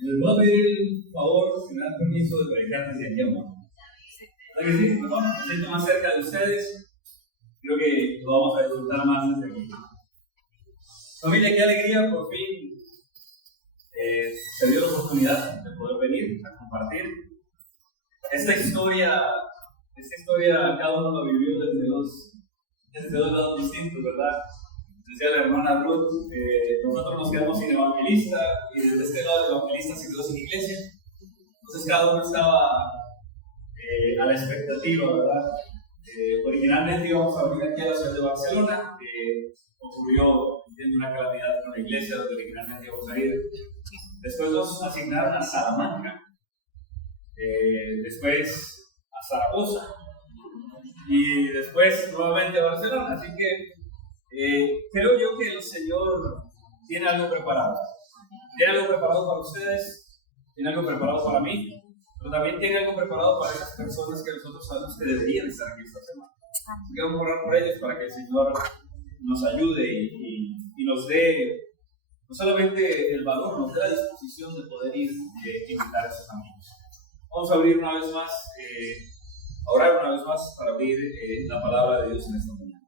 Les voy a pedir el favor, si me dan permiso, de predicar desde aquí, ¿no? ¿Verdad que sí? Bueno, me siento más cerca de ustedes. Creo que lo vamos a disfrutar más desde aquí. Familia, qué alegría, por fin se dio la oportunidad de poder venir a compartir esta historia. Cada uno lo vivió desde dos lados distintos, ¿verdad? Decía la hermana Ruth, nosotros nos quedamos sin evangelista y desde este lado el evangelista se quedó sin iglesia. Entonces cada uno estaba a la expectativa, ¿verdad? Originalmente íbamos a venir aquí a la ciudad de Barcelona, ocurrió una calamidad con la iglesia donde originalmente íbamos a ir. Después nos asignaron a Salamanca, después a Zaragoza y después nuevamente a Barcelona. Así que creo yo que el Señor tiene algo preparado. Tiene algo preparado para ustedes, tiene algo preparado para mí, pero también tiene algo preparado para esas personas que nosotros sabemos que deberían estar aquí esta semana. Así que vamos a orar por ellos para que el Señor nos ayude y nos dé no solamente el valor, nos dé la disposición de poder ir e invitar a esos amigos. Vamos a abrir una vez más, a orar una vez más para abrir la palabra de Dios en esta mañana.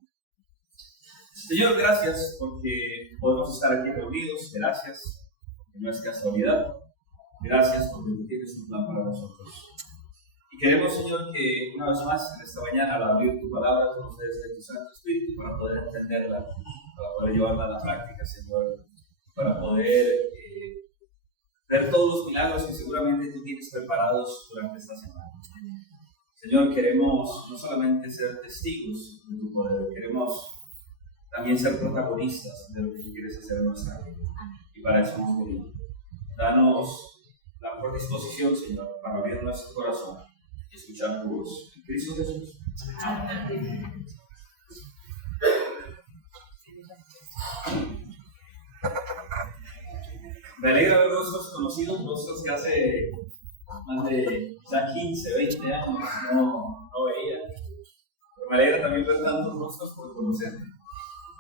Señor, gracias porque podemos estar aquí reunidos. Gracias porque no es casualidad. Gracias porque tú tienes un plan para nosotros. Y queremos, Señor, que una vez más en esta mañana, al abrir tu palabra, tú nos des de tu Santo Espíritu para poder entenderla, para poder llevarla a la práctica, Señor, para poder ver todos los milagros que seguramente tú tienes preparados durante esta semana. Señor, queremos no solamente ser testigos de tu poder, queremos también ser protagonistas de lo que tú quieres hacer en nuestra vida. Y para eso hemos venido. Danos la mejor disposición, Señor, para abrir nuestro corazón y escuchar tu voz. En Cristo Jesús. Amén. Me alegra ver rostros conocidos, rostros que hace más de ya 15, 20 años no veía. Pero me alegra también ver tantos rostros por conocer.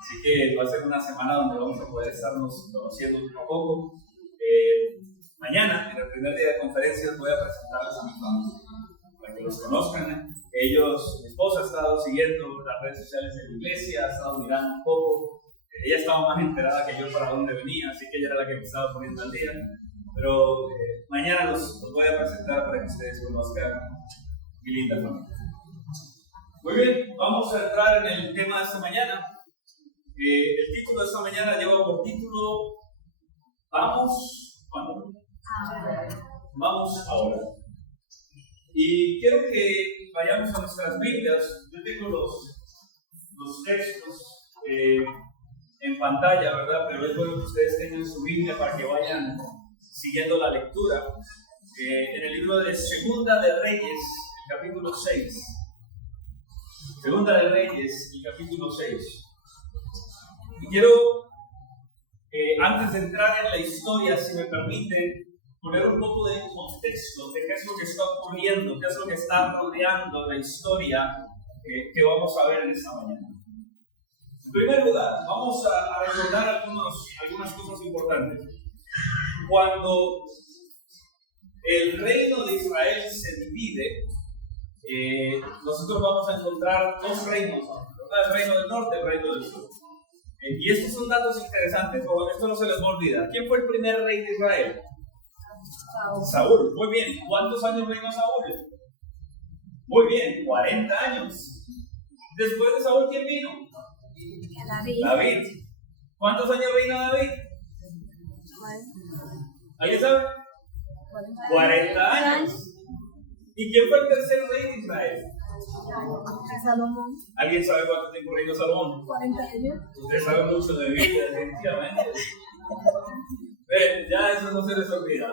Así que va a ser una semana donde vamos a poder estarnos conociendo poco a poco. Mañana, en el primer día de conferencias, voy a presentarles a mi familia para que los conozcan. Mi esposa ha estado siguiendo las redes sociales de la iglesia, ha estado mirando un poco. Ella estaba más enterada que yo para dónde venía, así que ella era la que me estaba poniendo al día. Pero mañana los voy a presentar para que ustedes conozcan mi linda familia. Muy bien, vamos a entrar en el tema de esta mañana. El título de esta mañana lleva por título Vamos, ¿cuándo? Vamos ahora. Y quiero que vayamos a nuestras Biblias. Yo tengo los textos en pantalla, ¿verdad? Pero es bueno que ustedes tengan su Biblia para que vayan siguiendo la lectura. En el libro de Segunda de Reyes, el capítulo 6. Segunda de Reyes, el capítulo 6. Y quiero, antes de entrar en la historia, si me permiten, poner un poco de contexto de qué es lo que está ocurriendo, qué es lo que está rodeando la historia que vamos a ver en esta mañana. En primer lugar, vamos a recordar algunas cosas importantes. Cuando el reino de Israel se divide, nosotros vamos a encontrar dos reinos, el reino del norte y el reino del sur. Y estos son datos interesantes, esto no se les va a olvidar. ¿Quién fue el primer rey de Israel? Saúl. Muy bien. ¿Cuántos años reinó Saúl? Muy bien, 40 años. Después de Saúl, ¿quién vino? David. ¿Cuántos años reinó David? ¿Alguien sabe? 40 años. ¿Y quién fue el tercer rey de Israel? Salomón. ¿Alguien sabe cuánto tiempo reinó Salomón? 40 años. Ustedes saben mucho de Biblia, definitivamente. Ven, ya eso no se les olvida.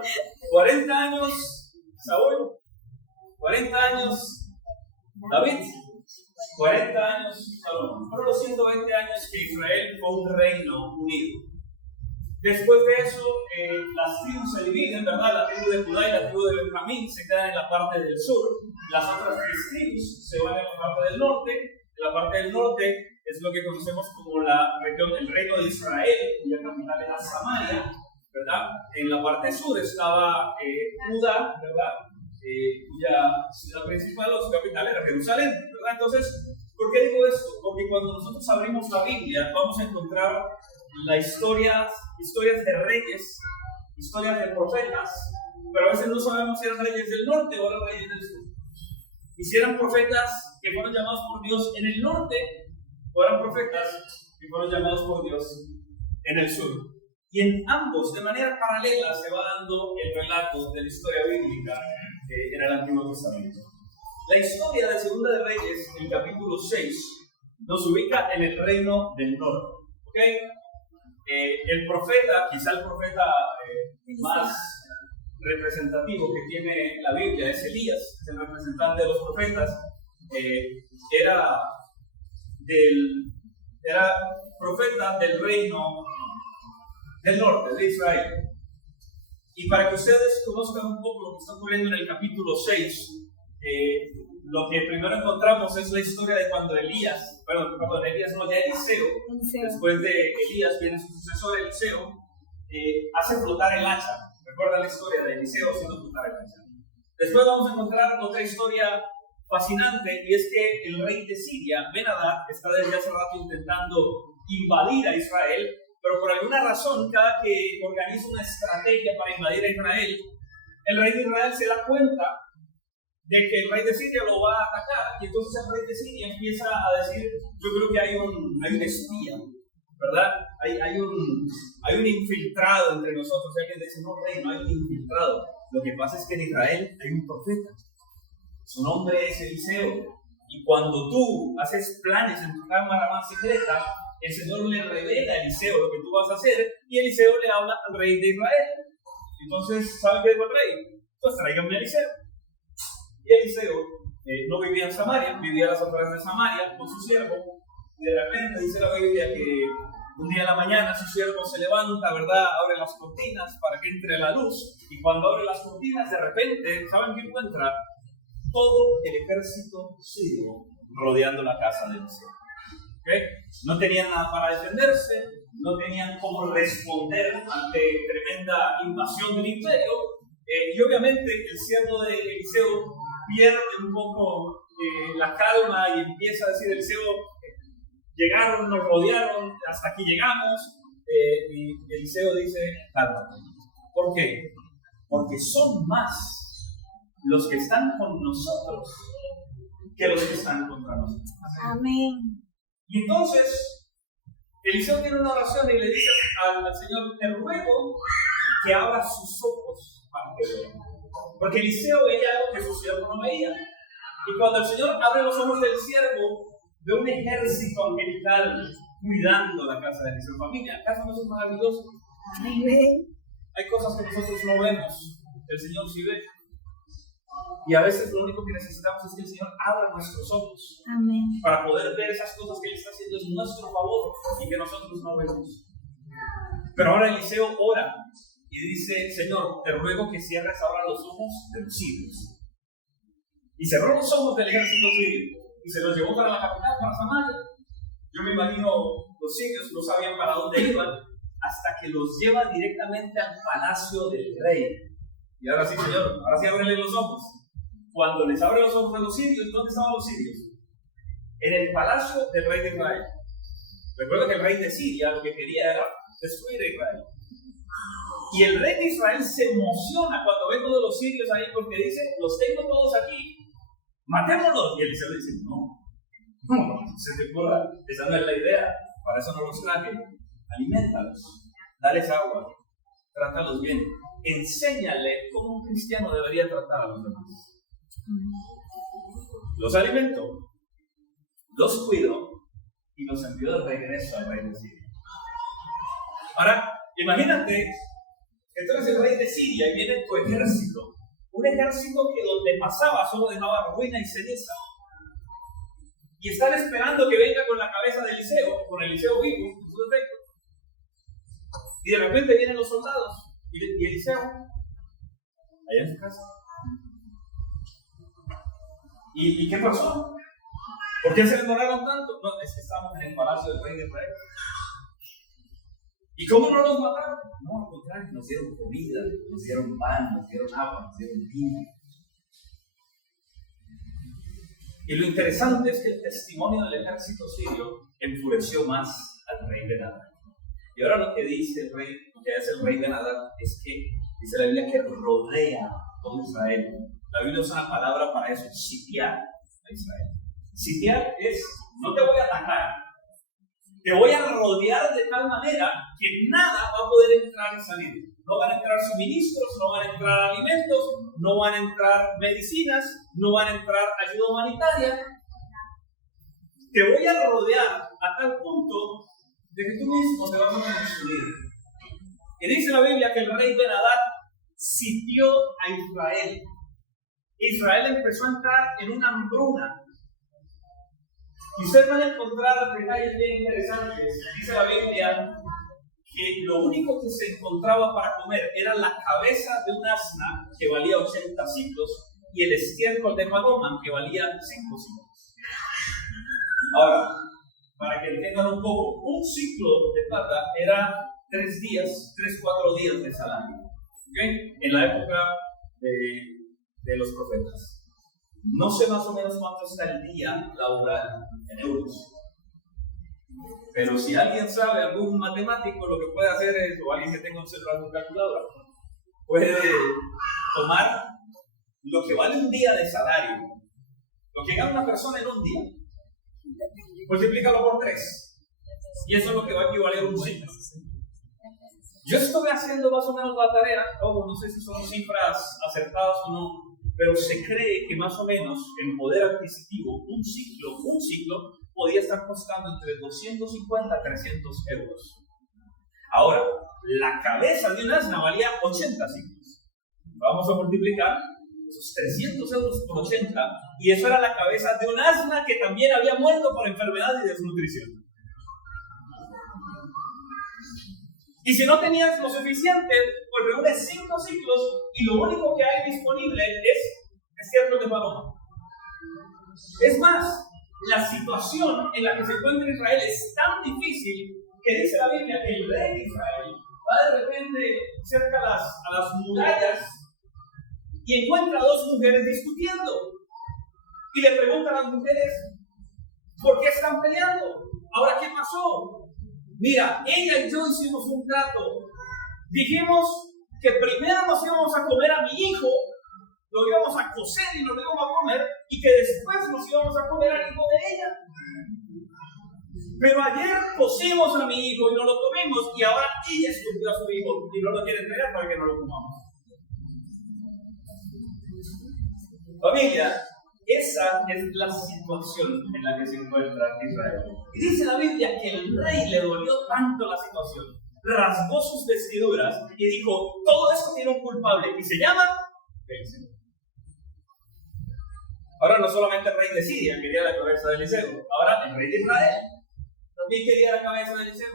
40 años Saúl, 40 años David, 40 años Salomón. Fueron los 120 años que Israel fue un reino unido. Después de eso, las tribus se dividen, ¿verdad? La tribu de Judá y la tribu de Benjamín se quedan en la parte del sur. Las otras tres tribus se van en la parte del norte. En la parte del norte es lo que conocemos como la región, el reino de Israel, cuya capital era Samaria, ¿verdad? En la parte sur estaba Judá, ¿verdad? Cuya ciudad principal o su capital era Jerusalén, ¿verdad? Entonces, ¿por qué digo esto? Porque cuando nosotros abrimos la Biblia vamos a encontrar historias de reyes, historias de profetas, pero a veces no sabemos si eran reyes del norte o eran reyes del sur. Y si eran profetas que fueron llamados por Dios en el norte, o eran profetas que fueron llamados por Dios en el sur. Y en ambos, de manera paralela, se va dando el relato de la historia bíblica en el Antiguo Testamento. La historia de Segunda de Reyes, en el capítulo 6, nos ubica en el reino del norte. ¿Okay? El profeta, quizá el profeta más representativo que tiene la Biblia es Elías, es el representante de los profetas. Era profeta del reino del norte, de Israel. Y para que ustedes conozcan un poco lo que está ocurriendo en el capítulo 6, lo que primero encontramos es la historia de cuando Eliseo, después de Elías viene su sucesor Eliseo, hace flotar el hacha. Recuerda la historia de Eliseo haciendo flotar el hacha. Después vamos a encontrar otra historia fascinante, y es que el rey de Siria, Ben-Hadad, está desde hace rato intentando invadir a Israel, pero por alguna razón, cada que organiza una estrategia para invadir a Israel, el rey de Israel se da cuenta de que el rey de Siria lo va a atacar, y entonces el rey de Siria empieza a decir: yo creo que hay un espía, ¿verdad? Hay un infiltrado entre nosotros. Y alguien dice: no, rey, no hay un infiltrado. Lo que pasa es que en Israel hay un profeta. Su nombre es Eliseo. Y cuando tú haces planes en tu cámara más secreta, el Señor le revela a Eliseo lo que tú vas a hacer, y Eliseo le habla al rey de Israel. Entonces, ¿saben qué dijo el rey? Pues tráiganme a Eliseo. Y Eliseo no vivía en Samaria, vivía a las afueras de Samaria con su siervo. Y de repente dice la Biblia que un día en la mañana su siervo se levanta, ¿verdad? Abre las cortinas para que entre la luz. Y cuando abre las cortinas, de repente, ¿saben qué encuentra? Todo el ejército sirio rodeando la casa de Eliseo. ¿Okay? No tenían nada para defenderse, no tenían cómo responder ante tremenda invasión del imperio. Y obviamente el siervo de Eliseo pierde un poco la calma y empieza a decir: Eliseo, llegaron, nos rodearon, hasta aquí llegamos. Y Eliseo dice: cálmate. ¿Por qué? Porque son más los que están con nosotros que los que están contra nosotros. Amén. Y entonces Eliseo tiene una oración y le dice al Señor: te ruego que abra sus ojos para que vea. Porque Eliseo veía algo que su siervo no veía. Y cuando el Señor abre los ojos del siervo, ve un ejército angelical cuidando la casa de Eliseo. Familia, ¿acaso no es maravilloso? Amén. Hay cosas que nosotros no vemos, el Señor sí ve. Y a veces lo único que necesitamos es que el Señor abra nuestros ojos. Amén. Para poder ver esas cosas que Él está haciendo en nuestro favor y que nosotros no vemos. Pero ahora Eliseo ora y dice: Señor, te ruego que cierres ahora los ojos de los sirios. Y cerró los ojos del ejército sirio y se los llevó para la capital, para Samaria. Yo me imagino los sirios no sabían para dónde iban, hasta que los lleva directamente al palacio del rey. Y ahora sí, Señor, ahora sí ábrele los ojos. Cuando les abre los ojos a los sirios, ¿dónde estaban los sirios? En el palacio del rey de Israel. Recuerda que el rey de Siria lo que quería era destruir a Israel. Y el rey de Israel se emociona cuando ve todos los sirios ahí, porque dice: los tengo todos aquí, matémoslos. Y Eliseo dice: no se te ocurra, esa no es la idea, para eso no los traje. Aliméntalos, dales agua, trátalos bien, enséñale cómo un cristiano debería tratar a los demás. Los alimentó, los cuidó y los envió de regreso al rey de Siria. Ahora, imagínate que tú eres el rey de Siria y viene tu ejército, un ejército que donde pasaba solo dejaba ruina y ceniza, y están esperando que venga con la cabeza de Eliseo, con Eliseo vivo, en su defecto. Y de repente vienen los soldados y Eliseo allá en su casa. ¿Y qué pasó? ¿Por qué se demoraron tanto? No, es que estamos en el palacio del rey de Israel. ¿Y cómo no los mataron? No, al contrario, nos dieron comida, nos dieron pan, nos dieron agua, nos dieron vino. Y lo interesante es que el testimonio del ejército sirio enfureció más al rey Ben-Hadad. Y ahora lo que dice el rey, lo que hace el rey Ben-Hadad es que, dice la Biblia, que rodea todo Israel. La Biblia usa una palabra para eso, sitiar a Israel. Sitiar es, no te voy a atacar, te voy a rodear de tal manera que nada va a poder entrar y salir. No van a entrar suministros, no van a entrar alimentos, no van a entrar medicinas, no van a entrar ayuda humanitaria. Te voy a rodear a tal punto de que tú mismo te vas a consumir. Y dice la Biblia que el rey Ben-Hadad sitió a Israel. Israel empezó a entrar en una hambruna. Y ustedes van a encontrar detalles bien interesantes. Dice la Biblia que lo único que se encontraba para comer era la cabeza de un asna que valía 80 ciclos y el estiércol de paloma que valía 5 ciclos. Ahora, para que entiendan un poco, un ciclo de plata era 3 días, 3-4 días de salario. ¿Okay? En la época de los profetas. No sé más o menos cuánto está el día laboral en euros. Pero si alguien sabe, algún matemático, lo que puede hacer es, o alguien que tenga un celular con calculadora, puede tomar lo que vale un día de salario, lo que gana una persona en un día, multiplícalo por 3. Y eso es lo que va a equivaler a un ciclo. Yo estuve haciendo más o menos la tarea, no sé si son cifras acertadas o no, pero se cree que más o menos en poder adquisitivo un ciclo podía estar costando entre 250 a 300 euros. Ahora, la cabeza de un asna valía 80 ciclos. Vamos a multiplicar esos 300 euros por 80, y eso era la cabeza de un asna que también había muerto por enfermedad y desnutrición. Y si no tenías lo suficiente, pues reúnes 5 ciclos y lo único que hay disponible es estiércol de paloma. Es más, la situación en la que se encuentra Israel es tan difícil que dice la Biblia que el rey de Israel va de repente cerca a las murallas y encuentra a 2 mujeres discutiendo. Y le pregunta a las mujeres, ¿por qué están peleando? Ahora, ¿qué pasó? Mira, ella y yo hicimos un trato. Dijimos que primero nos íbamos a comer a mi hijo, lo íbamos a cocer y nos lo íbamos a comer, y que después nos íbamos a comer al hijo de ella. Pero ayer cocimos a mi hijo y no lo comimos, y ahora ella escondió a su hijo y no lo quiere entregar para que no lo comamos. Familia, esa es la situación en la que se encuentra Israel. Y dice la Biblia que el rey le dolió tanto la situación, rasgó sus vestiduras y dijo, todo esto tiene un culpable y se llama Eliseo. Ahora no solamente el rey de Siria quería la cabeza de Eliseo, ahora el rey de Israel también quería la cabeza de Eliseo.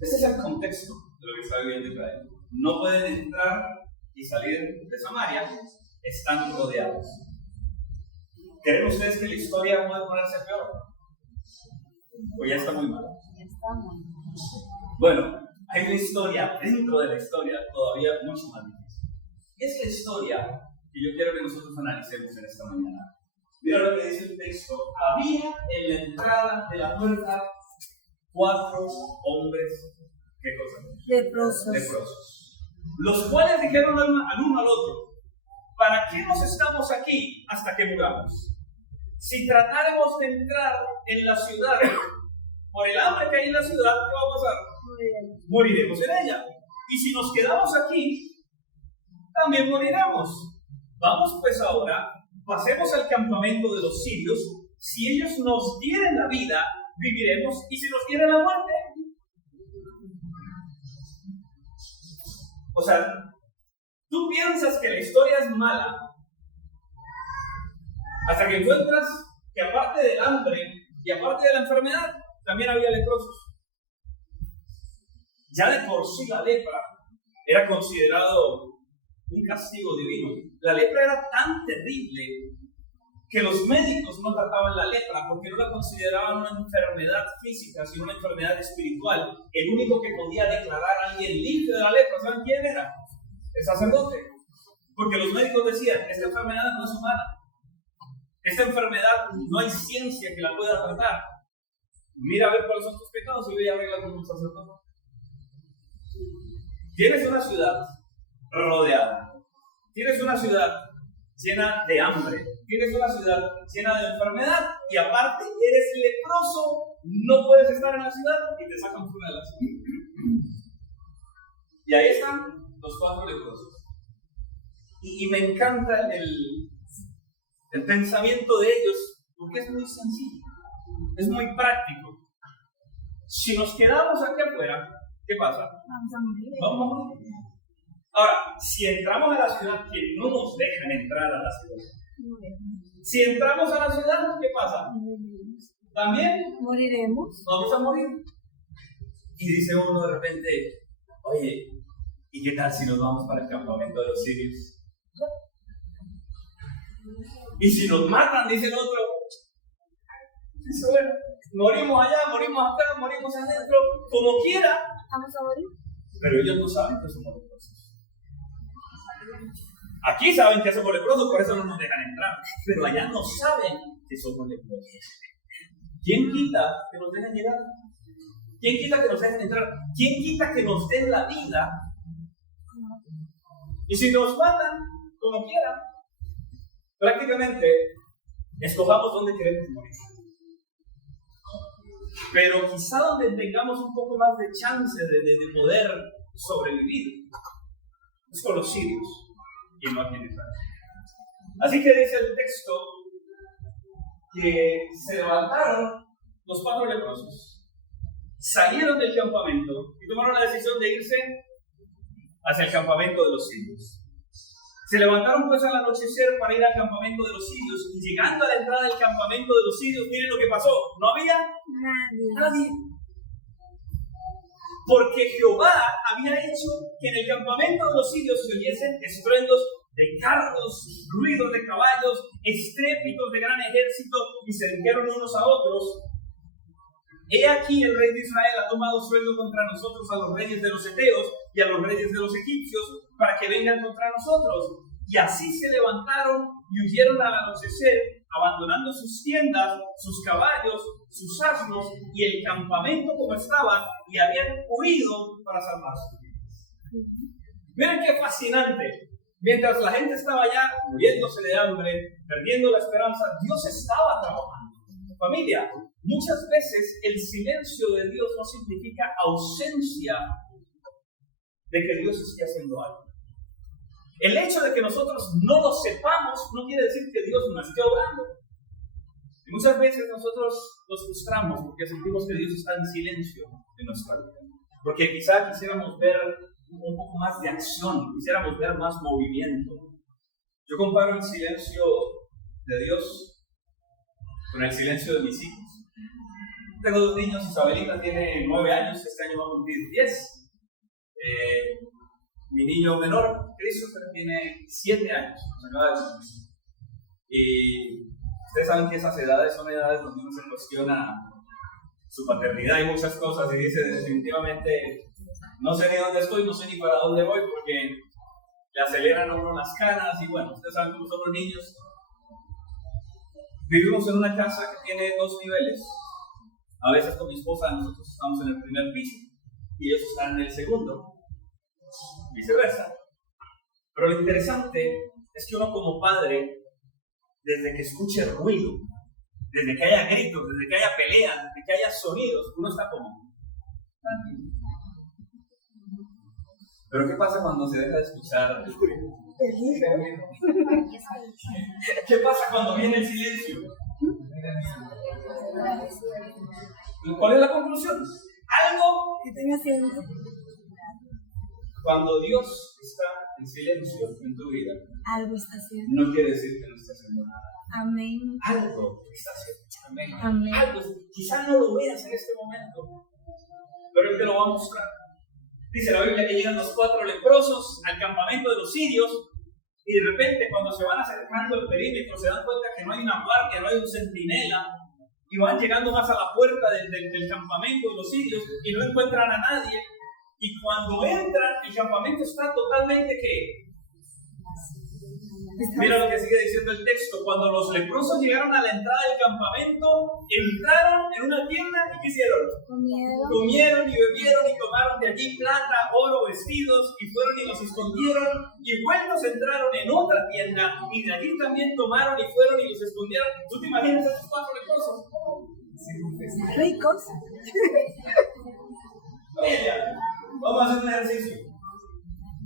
Ese es el contexto de lo que está viviendo Israel. No pueden entrar y salir de Samaria, están rodeados. ¿Creen ustedes que la historia puede ponerse peor? ¿O ya está muy mal? Bueno, hay una historia dentro de la historia todavía mucho más difícil. Es la historia que yo quiero que nosotros analicemos en esta mañana. Mira lo que dice el texto. Había en la entrada de la puerta 4 hombres, ¿qué cosa? Leprosos. Los cuales dijeron al uno al otro, ¿para qué nos estamos aquí hasta que muramos? Si tratáramos de entrar en la ciudad, por el hambre que hay en la ciudad, ¿qué va a pasar? Moriremos en ella. Y si nos quedamos aquí, también moriremos. Vamos pues ahora, pasemos al campamento de los sirios. Si ellos nos dieren la vida, viviremos, y si nos dieren la muerte. O sea, tú piensas que la historia es mala hasta que encuentras que aparte del hambre y aparte de la enfermedad, también había leprosos. Ya de por sí la lepra era considerado un castigo divino. La lepra era tan terrible que los médicos no trataban la lepra porque no la consideraban una enfermedad física, sino una enfermedad espiritual. El único que podía declarar a alguien limpio de la lepra, ¿saben quién era? El sacerdote. Porque los médicos decían, esta enfermedad no es humana. Esta enfermedad no hay ciencia que la pueda tratar. Mira a ver cuáles son tus pecados y ve y arregla con un sacerdote. Tienes una ciudad rodeada. Tienes una ciudad llena de hambre. Tienes una ciudad llena de enfermedad. Y aparte eres leproso. No puedes estar en la ciudad y te sacan fuera de la ciudad. Y ahí están los 4 leprosos. Y me encanta el pensamiento de ellos, porque es muy sencillo, es muy práctico. Si nos quedamos aquí afuera, ¿qué pasa? Vamos a morir. Vamos a morir. Ahora, si entramos a la ciudad, que no nos dejan entrar a la ciudad. Si entramos a la ciudad, ¿qué pasa? También Moriremos. vamos a morir. Y dice uno de repente, oye, ¿y qué tal si nos vamos para el campamento de los sirios? Y si nos matan, dice el otro. Dice, bueno, morimos allá, morimos acá, morimos adentro, como quiera. Vamos a morir. Pero ellos no saben que somos leprosos. Aquí saben que somos leprosos, por eso no nos dejan entrar. Pero allá no saben que somos leprosos. ¿Quién quita que nos dejen llegar? ¿Quién quita que nos dejen entrar? ¿Quién quita que nos den la vida? Y si nos matan, como quieran, prácticamente escojamos dónde queremos morir. Pero quizá donde tengamos un poco más de chance de poder sobrevivir es con los sirios y no aquí en Israel. Así que dice el texto que se levantaron los 4 leprosos, salieron del campamento y tomaron la decisión de irse hacia el campamento de los sirios. Se levantaron pues al anochecer para ir al campamento de los sirios, y llegando a la entrada del campamento de los sirios, miren lo que pasó, no había nadie. Porque Jehová había hecho que en el campamento de los sirios se oyesen estruendos de carros, ruidos de caballos, estrépitos de gran ejército, y se dijeron unos a otros: he aquí el rey de Israel ha tomado sueldo contra nosotros a los reyes de los heteos y a los reyes de los egipcios para que vengan contra nosotros. Y así se levantaron y huyeron al anochecer, abandonando sus tiendas, sus caballos, sus asnos y el campamento como estaba, y habían huido para salvarse. Miren qué fascinante. Mientras la gente estaba ya muriéndose de hambre, perdiendo la esperanza, Dios estaba trabajando. Familia, muchas veces el silencio de Dios no significa ausencia de que Dios esté haciendo algo. El hecho de que nosotros no lo sepamos no quiere decir que Dios no esté obrando. Y muchas veces nosotros nos frustramos porque sentimos que Dios está en silencio en nuestra vida. Porque quizá quisiéramos ver un poco más de acción, quisiéramos ver más movimiento. Yo comparo el silencio de Dios con el silencio de mis hijos. Tengo 2 niños, Isabelita tiene 9 años, este año va a cumplir 10. Mi niño menor, Christopher, tiene 7 años, nos acaba de cumplir. Y ustedes saben que esas edades son edades donde uno se cuestiona su paternidad y muchas cosas, y dice definitivamente, no sé ni dónde estoy, no sé ni para dónde voy, porque le aceleran a uno las canas, y bueno, ustedes saben cómo son los niños. Vivimos en una casa que tiene 2 niveles. A veces con mi esposa nosotros estamos en el primer piso y ellos están en el segundo, viceversa. Pero lo interesante es que uno como padre, desde que escuche ruido, desde que haya gritos, desde que haya peleas, desde que haya sonidos, uno está como tranquilo. Pero ¿qué pasa cuando se deja de escuchar el ruido? ¿Qué pasa cuando viene el silencio? ¿Cuál es la conclusión? Algo ¿Qué estoy haciendo? Cuando Dios está en silencio en tu vida, Algo está haciendo. no quiere decir que no esté haciendo nada. Amén. Algo está haciendo. Amén. Amén. Algo, quizás no lo veas en este momento, pero Él te lo va a mostrar. Dice la Biblia que llegan los 4 leprosos al campamento de los sirios y de repente cuando se van acercando al perímetro se dan cuenta que no hay una guardia, no hay un centinela, y van llegando más a la puerta del campamento de los sirios y no encuentran a nadie. Y cuando entran, el campamento está totalmente ¿qué? Mira lo que sigue diciendo el texto. Cuando los leprosos llegaron a la entrada del campamento, entraron en una tienda y ¿qué hicieron? Comieron y bebieron y tomaron de allí plata, oro, vestidos y fueron y los escondieron, y vueltos entraron en otra tienda y de allí también tomaron y fueron y los escondieron. ¿Tú te imaginas a estos 4 leprosos? Ricos. Familia, vamos a hacer un ejercicio.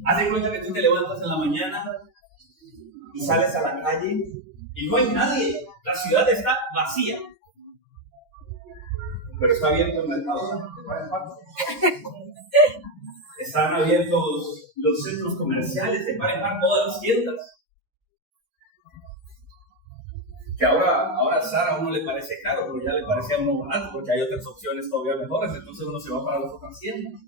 Haz de cuenta que tú te levantas en la mañana y sales a la calle y no hay nadie. La ciudad está vacía. Pero está abierto el mercado de Park Park. Están abiertos los centros comerciales de Park Park, todas las tiendas. Que ahora Sara a uno le parece caro, pero ya le parece a uno barato, porque hay otras opciones todavía mejores, entonces uno se va para las otras tiendas.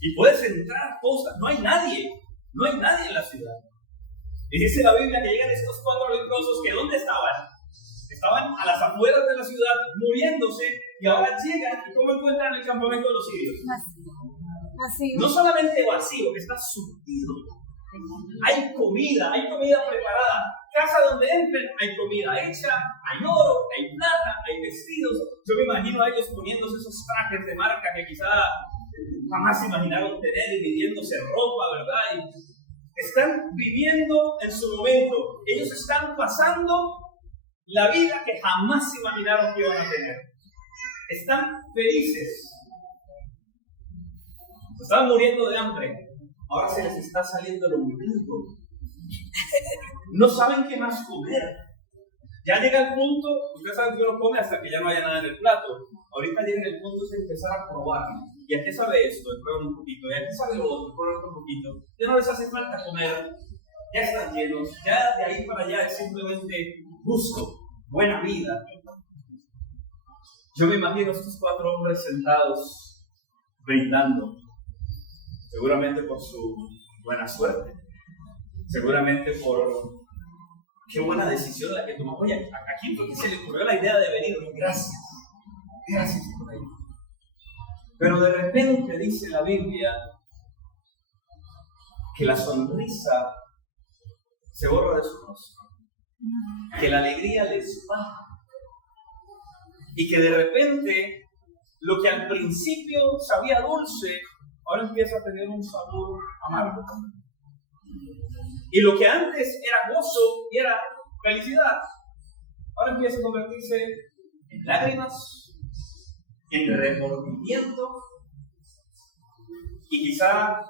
Y puedes entrar cosas, no hay nadie en la ciudad. Y dice la Biblia que llegan estos 4 leprosos que ¿dónde estaban? Estaban a las afueras de la ciudad muriéndose, y ahora llegan y ¿cómo encuentran el campamento de los sirios? Vacío. No solamente vacío, está surtido. Hay comida preparada. Casa donde entren hay comida hecha, hay oro, hay plata, hay vestidos. Yo me imagino a ellos poniéndose esos trajes de marca que quizá jamás se imaginaron tener y midiéndose ropa, ¿verdad? Y están viviendo en su momento. Ellos están pasando la vida que jamás se imaginaron que iban a tener. Están felices. Se estaban muriendo de hambre. Ahora se les está saliendo el ombligo. No saben qué más comer. Ya llega el punto, ustedes saben que uno come hasta que ya no haya nada en el plato. Ahorita llega el punto de empezar a probar. ¿Y a qué sabe esto? Prueban un poquito. ¿Y a qué sabe lo otro? Prueban otro poquito. Ya no les hace falta comer. Ya están llenos. Ya de ahí para allá es simplemente gusto, buena vida. Yo me imagino a estos 4 hombres sentados brindando. Seguramente por su buena suerte. Seguramente por qué buena decisión la que tomó. Oye, ¿a quién fue que se le ocurrió la idea de venir? Gracias. Gracias por ello. Pero de repente dice la Biblia que la sonrisa se borra de su rostro. Que la alegría les baja. Y que de repente lo que al principio sabía dulce, ahora empieza a tener un sabor amargo. Y lo que antes era gozo y era felicidad, ahora empieza a convertirse en lágrimas, en remordimiento, y quizá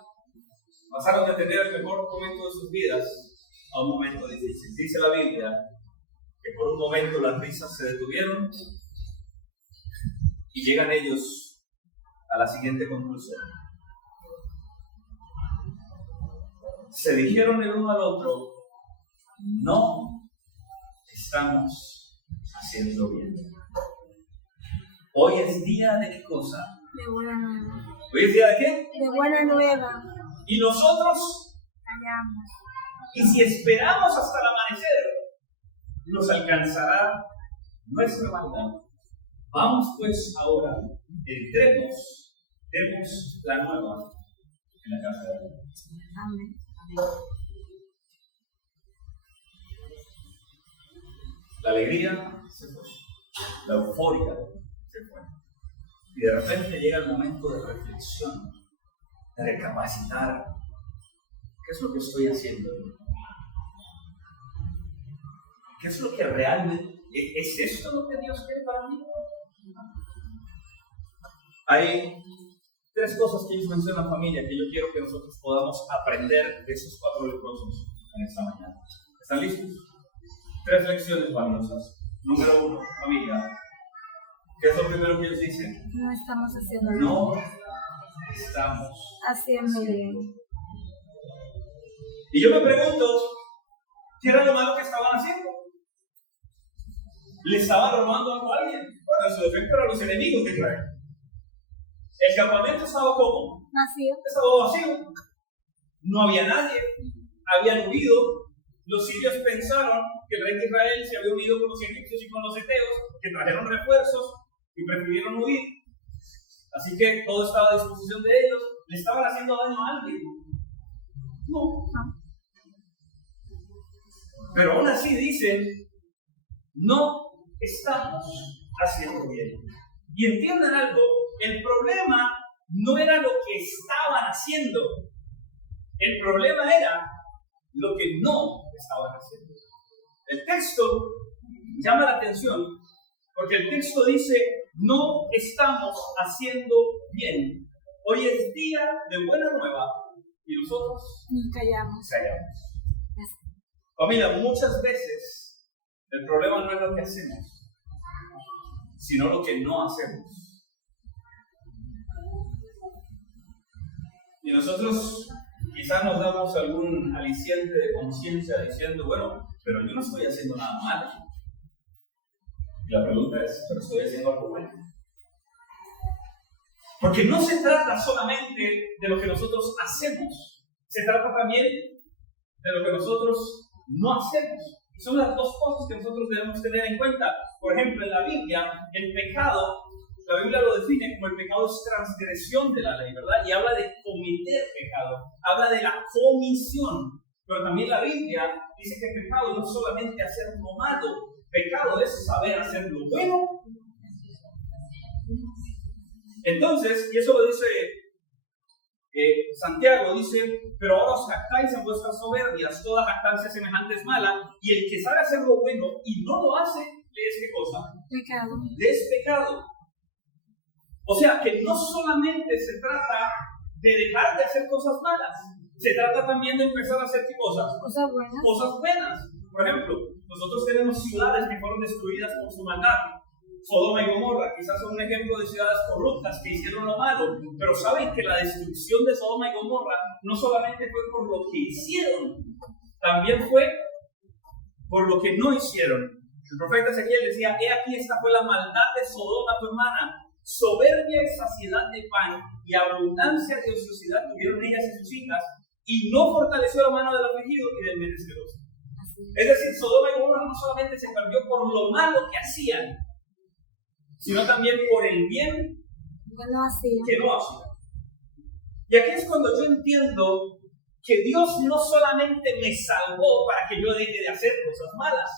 pasaron de tener el mejor momento de sus vidas a un momento difícil. Dice la Biblia que por un momento las risas se detuvieron y llegan ellos a la siguiente conclusión. Se dijeron el uno al otro: no estamos haciendo bien. Hoy es día de qué cosa? De buena nueva. ¿Hoy es día de qué? De buena nueva. Y nosotros Callamos. Y si esperamos hasta el amanecer, nos alcanzará nuestra maldad. Vamos pues ahora, entremos, demos la nueva en la casa de Dios. Amén. La alegría se fue, la euforia se fue. Y de repente llega el momento de reflexión, de recapacitar. ¿Qué es lo que estoy haciendo? ¿Qué es lo que realmente... ¿Es esto lo que Dios quiere para mí? Hay 3 cosas que ellos mencionan, familia, que yo quiero que nosotros podamos aprender de esos 4 leprosos en esta mañana. ¿Están listos? 3 lecciones valiosas. Número 1, familia. ¿Qué es lo primero que ellos dicen? No estamos haciendo bien. No estamos Haciendo bien. Y yo me pregunto, ¿qué era lo malo que estaban haciendo? ¿Le estaban robando algo a alguien? Bueno, en su defecto eran los enemigos de Israel. El campamento estaba ¿cómo? Vacío. Estaba vacío. No había nadie. Habían huido. los sirios pensaron que el rey de Israel se había unido con los egipcios y con los heteos, que trajeron refuerzos y prefirieron huir. Así que todo estaba a disposición de ellos. ¿Le estaban haciendo daño a alguien? No. Pero aún así dicen, no estamos haciendo bien. Y entiendan algo, el problema no era lo que estaban haciendo. El problema era lo que no estaban haciendo. El texto llama la atención porque el texto dice, no estamos haciendo bien. Hoy es día de buena nueva y nosotros nos callamos. Familia, muchas veces el problema no es lo que hacemos, sino lo que no hacemos. Y nosotros quizás nos damos algún aliciente de conciencia diciendo, bueno, pero yo no estoy haciendo nada malo. Y la pregunta es, ¿pero estoy haciendo algo bueno? Porque no se trata solamente de lo que nosotros hacemos, se trata también de lo que nosotros no hacemos. Y son las dos cosas que nosotros debemos tener en cuenta. Por ejemplo, en la Biblia, el pecado, la Biblia lo define como el pecado es transgresión de la ley, ¿verdad? Y habla de cometer pecado, habla de la comisión. Pero también la Biblia dice que pecado no es solamente hacer lo malo, pecado es saber hacer lo bueno. Entonces, y eso lo dice Santiago, dice, pero ahora os jactáis en vuestras soberbias, toda jactancia semejante es mala, y el que sabe hacer lo bueno y no lo hace, ¿le es qué cosa? Pecado. Le es pecado. O sea, que no solamente se trata de dejar de hacer cosas malas, se trata también de empezar a hacer ¿qué cosas? Cosas buenas. Cosas buenas. Por ejemplo, nosotros tenemos ciudades que fueron destruidas por su maldad. Sodoma y Gomorra, quizás son un ejemplo de ciudades corruptas que hicieron lo malo, pero saben que la destrucción de Sodoma y Gomorra no solamente fue por lo que hicieron, también fue por lo que no hicieron. El profeta Ezequiel decía, he aquí esta fue la maldad de Sodoma tu hermana, soberbia y saciedad de pan y abundancia de ociosidad tuvieron ellas y sus hijas, y no fortaleció la mano del afligido y del menesteroso. Es decir, Sodoma y Gomorra no solamente se perdió por lo malo que hacían, sino también por el bien que no hacían. Y aquí es cuando yo entiendo que Dios no solamente me salvó para que yo deje de hacer cosas malas.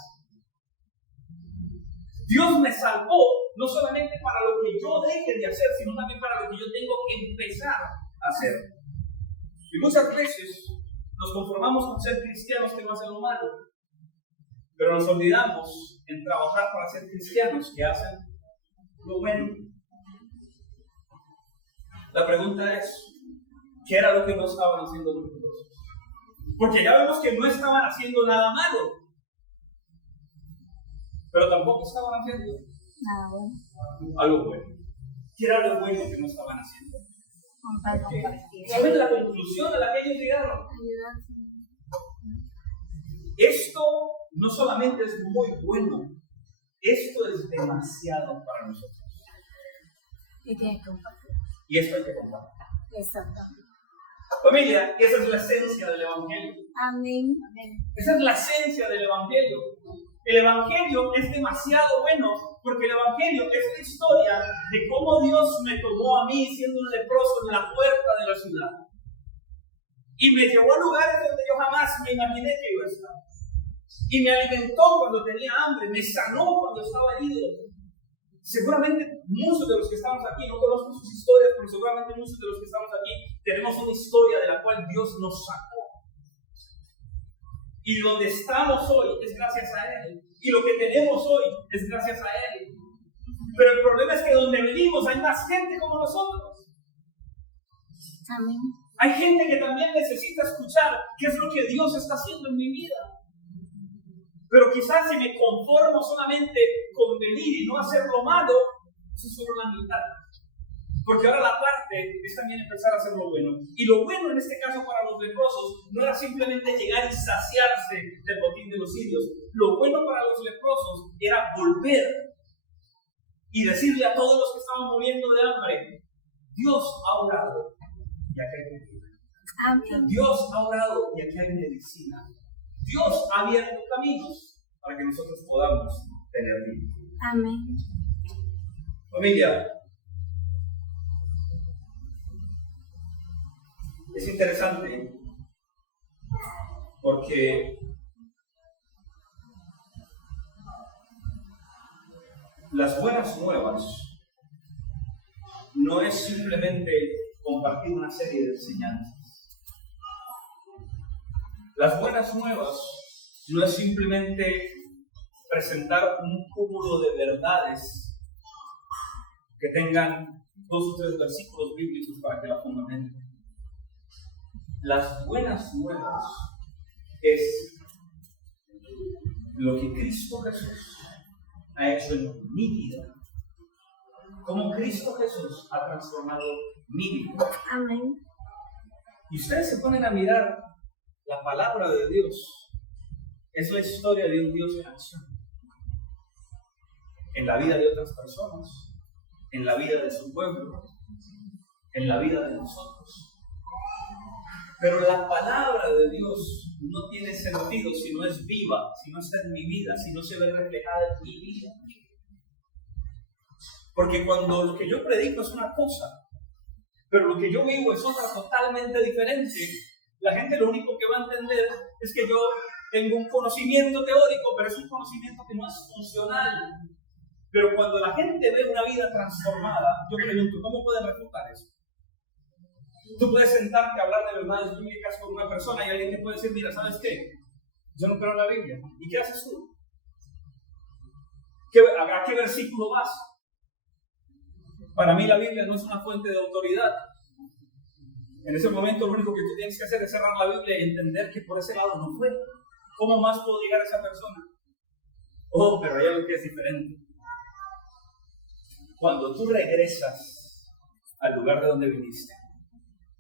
Dios me salvó no solamente para lo que yo deje de hacer, sino también para lo que yo tengo que empezar a hacer. Y muchas veces nos conformamos con ser cristianos que no hacen lo malo, pero nos olvidamos en trabajar para ser cristianos que hacen lo bueno. La pregunta es, ¿qué era lo que no estaban haciendo los otros? Porque ya vemos que no estaban haciendo nada malo, pero tampoco estaban haciendo nada bueno. algo bueno. ¿Qué era lo bueno que no estaban haciendo? ¿Saben la conclusión a la que ellos llegaron? Esto no solamente es muy bueno, esto es demasiado para nosotros. Y tienes que compartir. Y esto hay que compartir. Exactamente. Familia, esa es la esencia del Evangelio. Amén. Esa es la esencia del Evangelio. El Evangelio es demasiado bueno porque el Evangelio es la historia de cómo Dios me tomó a mí siendo un leproso en la puerta de la ciudad y me llevó a lugares donde yo jamás me imaginé que iba a estar. Y me alimentó cuando tenía hambre, me sanó cuando estaba herido. Seguramente muchos de los que estamos aquí, no conozco sus historias, pero seguramente muchos de los que estamos aquí tenemos una historia de la cual Dios nos sacó. Y donde estamos hoy es gracias a Él. Y lo que tenemos hoy es gracias a Él. Pero el problema es que donde venimos hay más gente como nosotros. Amén. Hay gente que también necesita escuchar qué es lo que Dios está haciendo en mi vida. Pero quizás si me conformo solamente con venir y no hacer lo malo, eso es solo la mitad. Porque ahora la parte es también empezar a hacer lo bueno. Y lo bueno en este caso para los leprosos no era simplemente llegar y saciarse del botín de los sirios. Lo bueno para los leprosos era volver y decirle a todos los que estaban muriendo de hambre, Dios ha orado y aquí hay comida. Amén. Dios ha orado y aquí hay medicina. Dios ha abierto caminos para que nosotros podamos tener vida. Amén. Familia, es interesante porque las buenas nuevas no es simplemente compartir una serie de enseñanzas. Las buenas nuevas no es simplemente presentar un cúmulo de verdades que tengan 2 o 3 versículos bíblicos para que la fundamenten. Las buenas nuevas es lo que Cristo Jesús ha hecho en mi vida. Como Cristo Jesús ha transformado mi vida. Amén. Y ustedes se ponen a mirar la palabra de Dios. Es la historia de un Dios en acción. En la vida de otras personas, en la vida de su pueblo, en la vida de nosotros. Pero la palabra de Dios no tiene sentido si no es viva, si no está en mi vida, si no se ve reflejada en mi vida. Porque cuando lo que yo predico es una cosa, pero lo que yo vivo es otra totalmente diferente, la gente lo único que va a entender es que yo tengo un conocimiento teórico, pero es un conocimiento que no es funcional. Pero cuando la gente ve una vida transformada, yo pregunto, ¿cómo pueden refutar eso? Tú puedes sentarte a hablar de verdades bíblicas con una persona y alguien te puede decir, mira, ¿sabes qué? Yo no creo en la Biblia. ¿Y qué haces tú? ¿A qué versículo vas? Para mí la Biblia no es una fuente de autoridad. En ese momento lo único que tú tienes que hacer es cerrar la Biblia y entender que por ese lado no fue. ¿Cómo más puedo llegar a esa persona? Oh, pero hay algo que es diferente. Cuando tú regresas al lugar de donde viniste,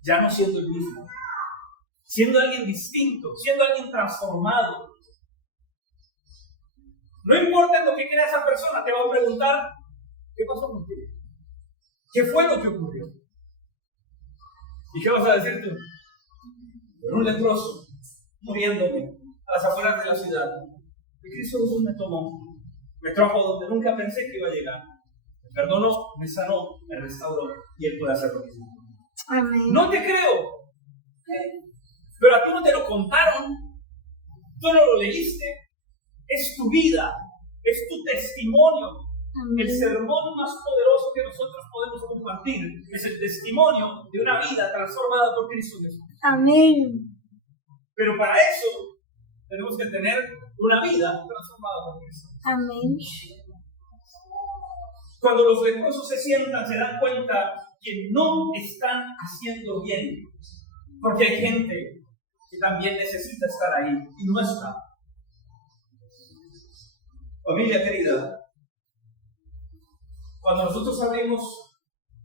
ya no siendo el mismo, siendo alguien distinto, siendo alguien transformado, no importa lo que crea esa persona, te va a preguntar, ¿qué pasó contigo? ¿Qué fue lo que ocurrió? ¿Y qué vas a decir tú? Era un leproso, muriéndome a las afueras de la ciudad. Y Cristo Jesús me tomó, me trajo donde nunca pensé que iba a llegar. Me perdonó, me sanó, me restauró y Él puede hacer lo mismo. Amén. No te creo. Pero a ti no te lo contaron. Tú no lo leíste. Es tu vida. Es tu testimonio. Amén. El sermón más poderoso que nosotros podemos compartir es el testimonio de una vida transformada por Cristo Jesús. Amén. Pero para eso tenemos que tener una vida transformada por Cristo. Amén. Cuando los leprosos se sientan, se dan cuenta que no están haciendo bien. Porque hay gente que también necesita estar ahí y no está. Familia querida, cuando nosotros abrimos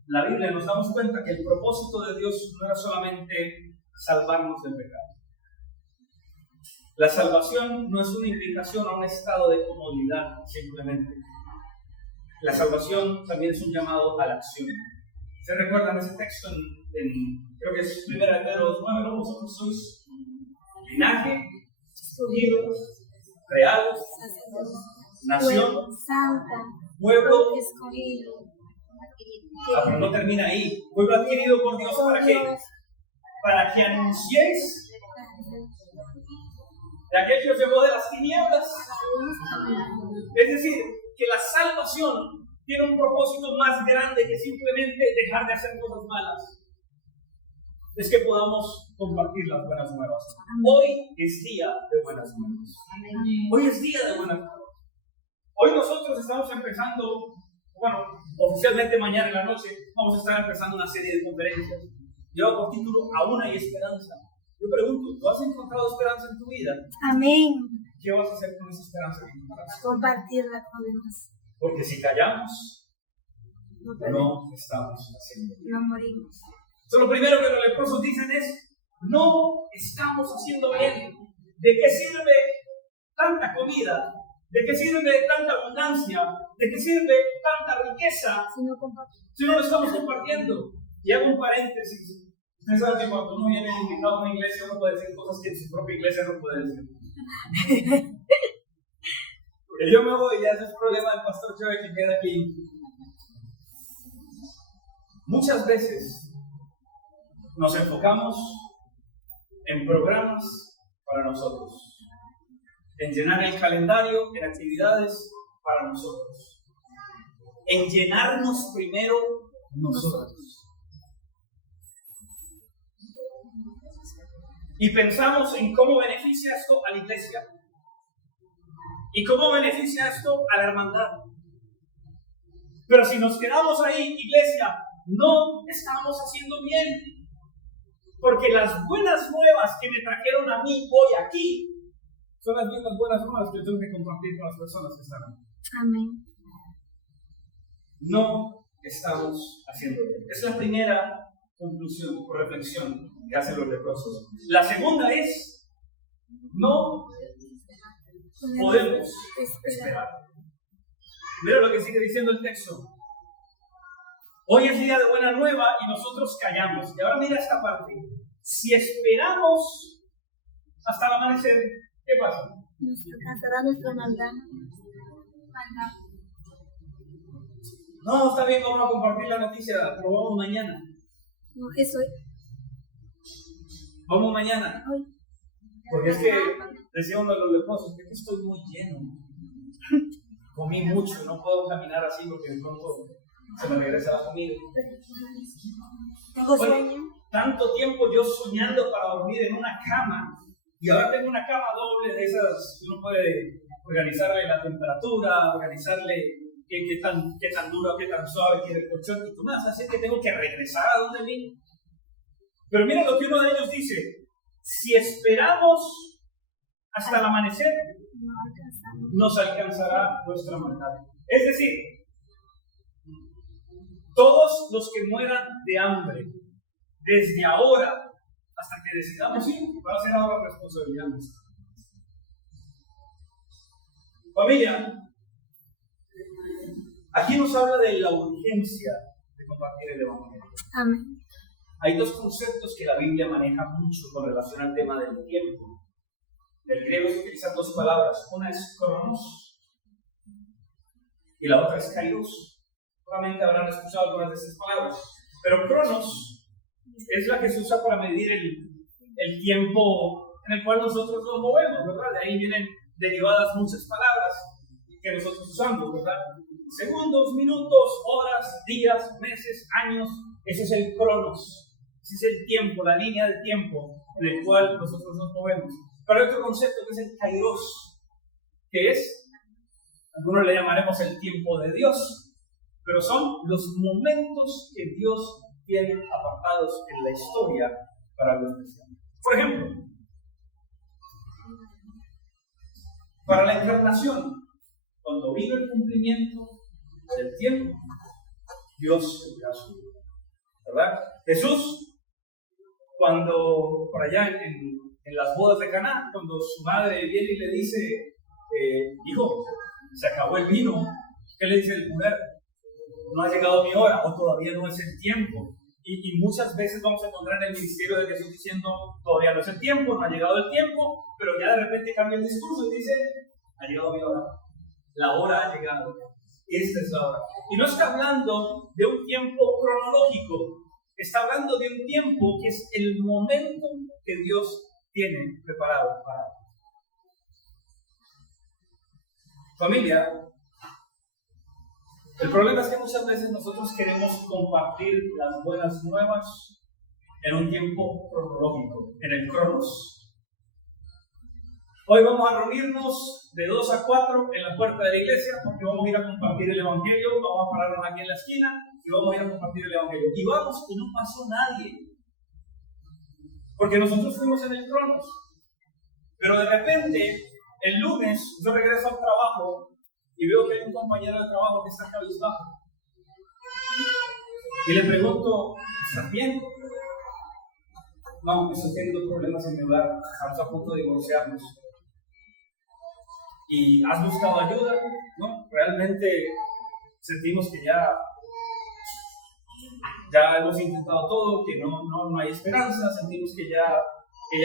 la Biblia nos damos cuenta que el propósito de Dios no era solamente salvarnos del pecado. La salvación no es una invitación a un estado de comodidad simplemente. La salvación también es un llamado a la acción. ¿Se recuerdan ese texto creo que es 1 Pedro 2:9, ¿no? Vosotros sois linaje escogido, real, nación, santa, pueblo escogido. pero no termina ahí. Pueblo adquirido por Dios, ¿para qué? Para que anunciéis de aquel que os llevó de las tinieblas. Es decir, que la salvación tiene un propósito más grande que simplemente dejar de hacer cosas malas. Es que podamos compartir las buenas nuevas. Hoy es día de buenas nuevas. Hoy es día de buenas nuevas. Hoy nosotros estamos empezando, oficialmente mañana en la noche, vamos a estar empezando una serie de conferencias. Lleva por título Aún hay esperanza. Yo pregunto, ¿tú has encontrado esperanza en tu vida? Amén. ¿Qué vas a hacer con esa esperanza que encontraste? Compartirla con demás. Porque si callamos, no estamos haciendo bien. No morimos. Entonces, lo primero que los leprosos dicen es, no estamos haciendo bien. ¿De qué sirve tanta comida? ¿De qué sirve tanta abundancia? ¿De qué sirve tanta riqueza si no lo estamos compartiendo? Y hago un paréntesis. Ustedes saben que cuando uno viene invitado a una iglesia, uno puede decir cosas que en su propia iglesia no puede decir. Porque yo me voy, ya ese es el problema del pastor Joey que queda aquí. Muchas veces nos enfocamos en programas para nosotros, en llenar el calendario, en actividades para nosotros, en llenarnos primero nosotros. Y pensamos en cómo beneficia esto a la iglesia y cómo beneficia esto a la hermandad. Pero si nos quedamos ahí, iglesia, no estamos haciendo bien. Porque las buenas nuevas que me trajeron a mí hoy aquí son las mismas buenas nuevas que yo tengo que compartir con las personas que están aquí. Amén. No estamos haciendo bien. Es la primera conclusión o reflexión que hacen los leprosos. La segunda es, no podemos esperar. Mira lo que sigue diciendo el texto. Hoy es día de buena nueva y nosotros callamos. Y ahora mira esta parte. Si esperamos hasta el amanecer, ¿qué pasa? Nos alcanzará nuestra maldad. No, está bien, vamos a compartir la noticia, pero vamos mañana. No, es hoy. Vamos mañana. Hoy. Porque es que, decía uno de los leprosos, es que estoy muy lleno. Comí mucho, no puedo caminar así porque de pronto se me regresa la comida. Tengo sueño. Tanto tiempo yo soñando para dormir en una cama y ahora tengo una cama doble de esas que uno puede organizarle la temperatura, organizarle qué tan duro, qué tan suave quiere el colchón y tú más, así que tengo que regresar a donde vine. Pero mira lo que uno de ellos dice: si esperamos hasta el amanecer, nos alcanzará nuestra maldad. Es decir, todos los que mueran de hambre, desde ahora hasta que decidamos ir, va a ser ahora responsabilidad nuestra. Familia, aquí nos habla de la urgencia de compartir el Evangelio. Amén. Hay dos conceptos que la Biblia maneja mucho con relación al tema del tiempo. En el griego se utilizan dos palabras. Una es cronos y la otra es kairos. Probablemente habrán escuchado algunas de estas palabras. Pero cronos es la que se usa para medir el tiempo en el cual nosotros nos movemos, ¿verdad? De ahí vienen derivadas muchas palabras que nosotros usamos, ¿verdad? Segundos, minutos, horas, días, meses, años. Ese es el cronos. Ese es el tiempo, la línea de tiempo en el cual nosotros nos movemos. Pero hay otro concepto que es el kairos, que es, algunos le llamaremos el tiempo de Dios, pero son los momentos que Dios tiene apartados en la historia para algo especial. Por ejemplo, para la encarnación, cuando vino el cumplimiento del tiempo, Dios envió a su Hijo, ¿verdad? Jesús, cuando por allá en las bodas de Caná, cuando su madre viene y le dice, hijo, se acabó el vino, ¿qué le dice el mujer? No ha llegado mi hora, o todavía no es el tiempo. Y muchas veces vamos a encontrar en el ministerio de Jesús diciendo, todavía no es el tiempo, no ha llegado el tiempo, pero ya de repente cambia el discurso y dice, ha llegado mi hora, la hora ha llegado, esta es la hora. Y no está hablando de un tiempo cronológico, está hablando de un tiempo que es el momento que Dios tiene preparado para. Familia, el problema es que muchas veces nosotros queremos compartir las buenas nuevas en un tiempo cronológico, en el cronos. Hoy vamos a reunirnos de 2 a 4 en la puerta de la iglesia porque vamos a ir a compartir el Evangelio, vamos a pararnos aquí en la esquina y vamos a ir a compartir el Evangelio. Y vamos y no pasó nadie, porque nosotros fuimos en el cronos. Pero de repente, el lunes, yo regreso al trabajo y veo que hay un compañero de trabajo que está cabizbajo. Y le pregunto, ¿estás bien? No, estoy teniendo problemas en mi hogar, estamos a punto de divorciarnos. ¿Y has buscado ayuda? No, realmente sentimos que ya hemos intentado todo, que no hay esperanza, sentimos que ya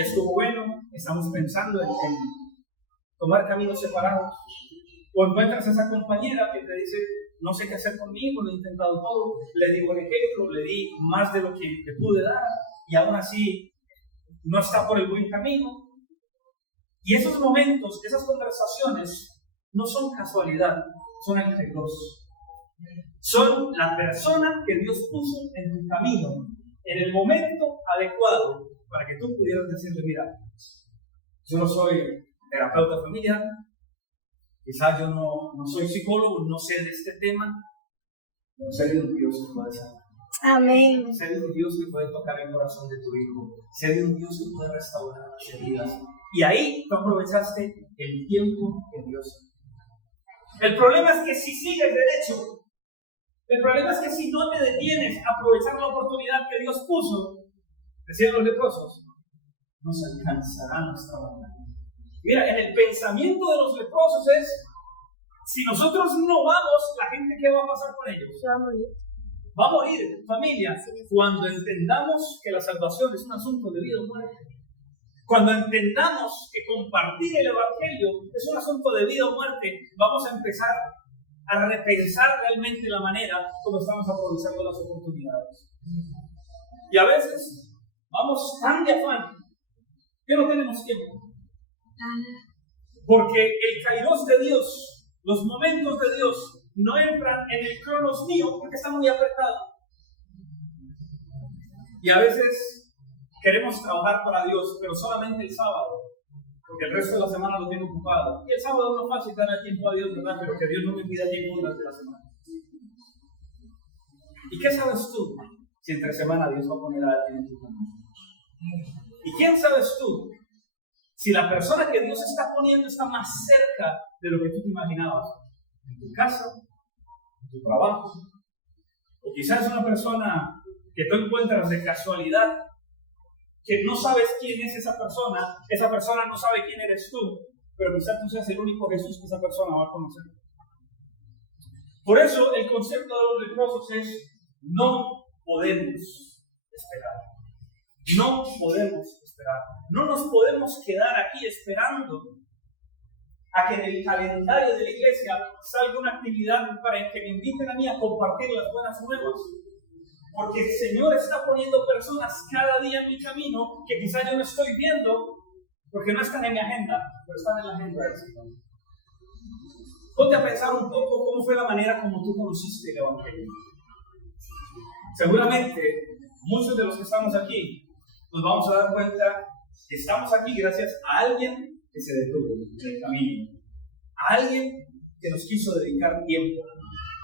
estuvo bueno, estamos pensando tomar caminos separados. O encuentras a esa compañera que te dice, no sé qué hacer conmigo, lo he intentado todo, le di buen ejemplo, le di más de lo que le pude dar, y aún así no está por el buen camino. Y esos momentos, esas conversaciones, no son casualidad, son entre Dios. Son la persona que Dios puso en tu camino, en el momento adecuado, para que tú pudieras decirle, mira, yo no soy terapeuta familiar, quizás yo no soy psicólogo, no sé de este tema, pero sé de un Dios que puede sanar. Amén. Sé de un Dios que puede tocar el corazón de tu hijo. Sé de un Dios que puede restaurar las heridas. Y ahí tú aprovechaste el tiempo que Dios. El problema es que si sigues derecho, el problema es que si no te detienes a aprovechar la oportunidad que Dios puso, decían los leprosos, no se alcanzará nuestra batalla. Mira, en el pensamiento de los leprosos es, si nosotros no vamos, la gente, ¿qué va a pasar con ellos? Se va a morir. Va a morir, familia, cuando entendamos que la salvación es un asunto de vida o muerte. Cuando entendamos que compartir el Evangelio es un asunto de vida o muerte, vamos a empezar a repensar realmente la manera como estamos aprovechando las oportunidades. Y a veces vamos tan de afán que no tenemos tiempo. Porque el kairos de Dios, los momentos de Dios, no entran en el cronos mío porque está muy apretado. Y a veces queremos trabajar para Dios, pero solamente el sábado, porque el resto de la semana lo tengo ocupado. Y el sábado no es fácil darle tiempo a Dios, ¿verdad? Pero que Dios no me pida tiempo durante la semana. ¿Y qué sabes tú si entre semana Dios va a poner a alguien en tu camino? ¿Y quién sabes tú si la persona que Dios está poniendo está más cerca de lo que tú te imaginabas? En tu casa, en tu trabajo, o quizás es una persona que tú encuentras de casualidad, que no sabes quién es esa persona no sabe quién eres tú, pero quizás tú seas el único Jesús que esa persona va a conocer. Por eso el concepto de los leprosos es, no podemos esperar. No podemos esperar. No nos podemos quedar aquí esperando a que en el calendario de la iglesia salga una actividad para que me inviten a mí a compartir las buenas nuevas. Porque el Señor está poniendo personas cada día en mi camino que quizás yo no estoy viendo porque no están en mi agenda, pero están en la agenda del Señor. Ponte a pensar un poco cómo fue la manera como tú conociste el Evangelio. Seguramente muchos de los que estamos aquí nos vamos a dar cuenta que estamos aquí gracias a alguien que se detuvo en el camino, a alguien que nos quiso dedicar tiempo,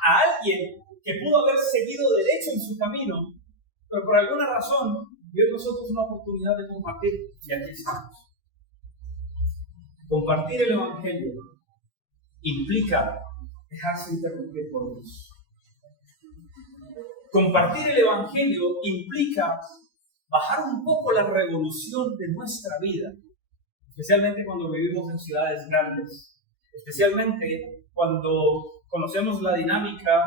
a alguien que pudo haber seguido derecho en su camino, pero por alguna razón vio en nosotros una oportunidad de compartir, y aquí estamos. Compartir el Evangelio implica dejarse interrumpir por Dios. Compartir el Evangelio implica bajar un poco la revolución de nuestra vida, especialmente cuando vivimos en ciudades grandes, especialmente cuando conocemos la dinámica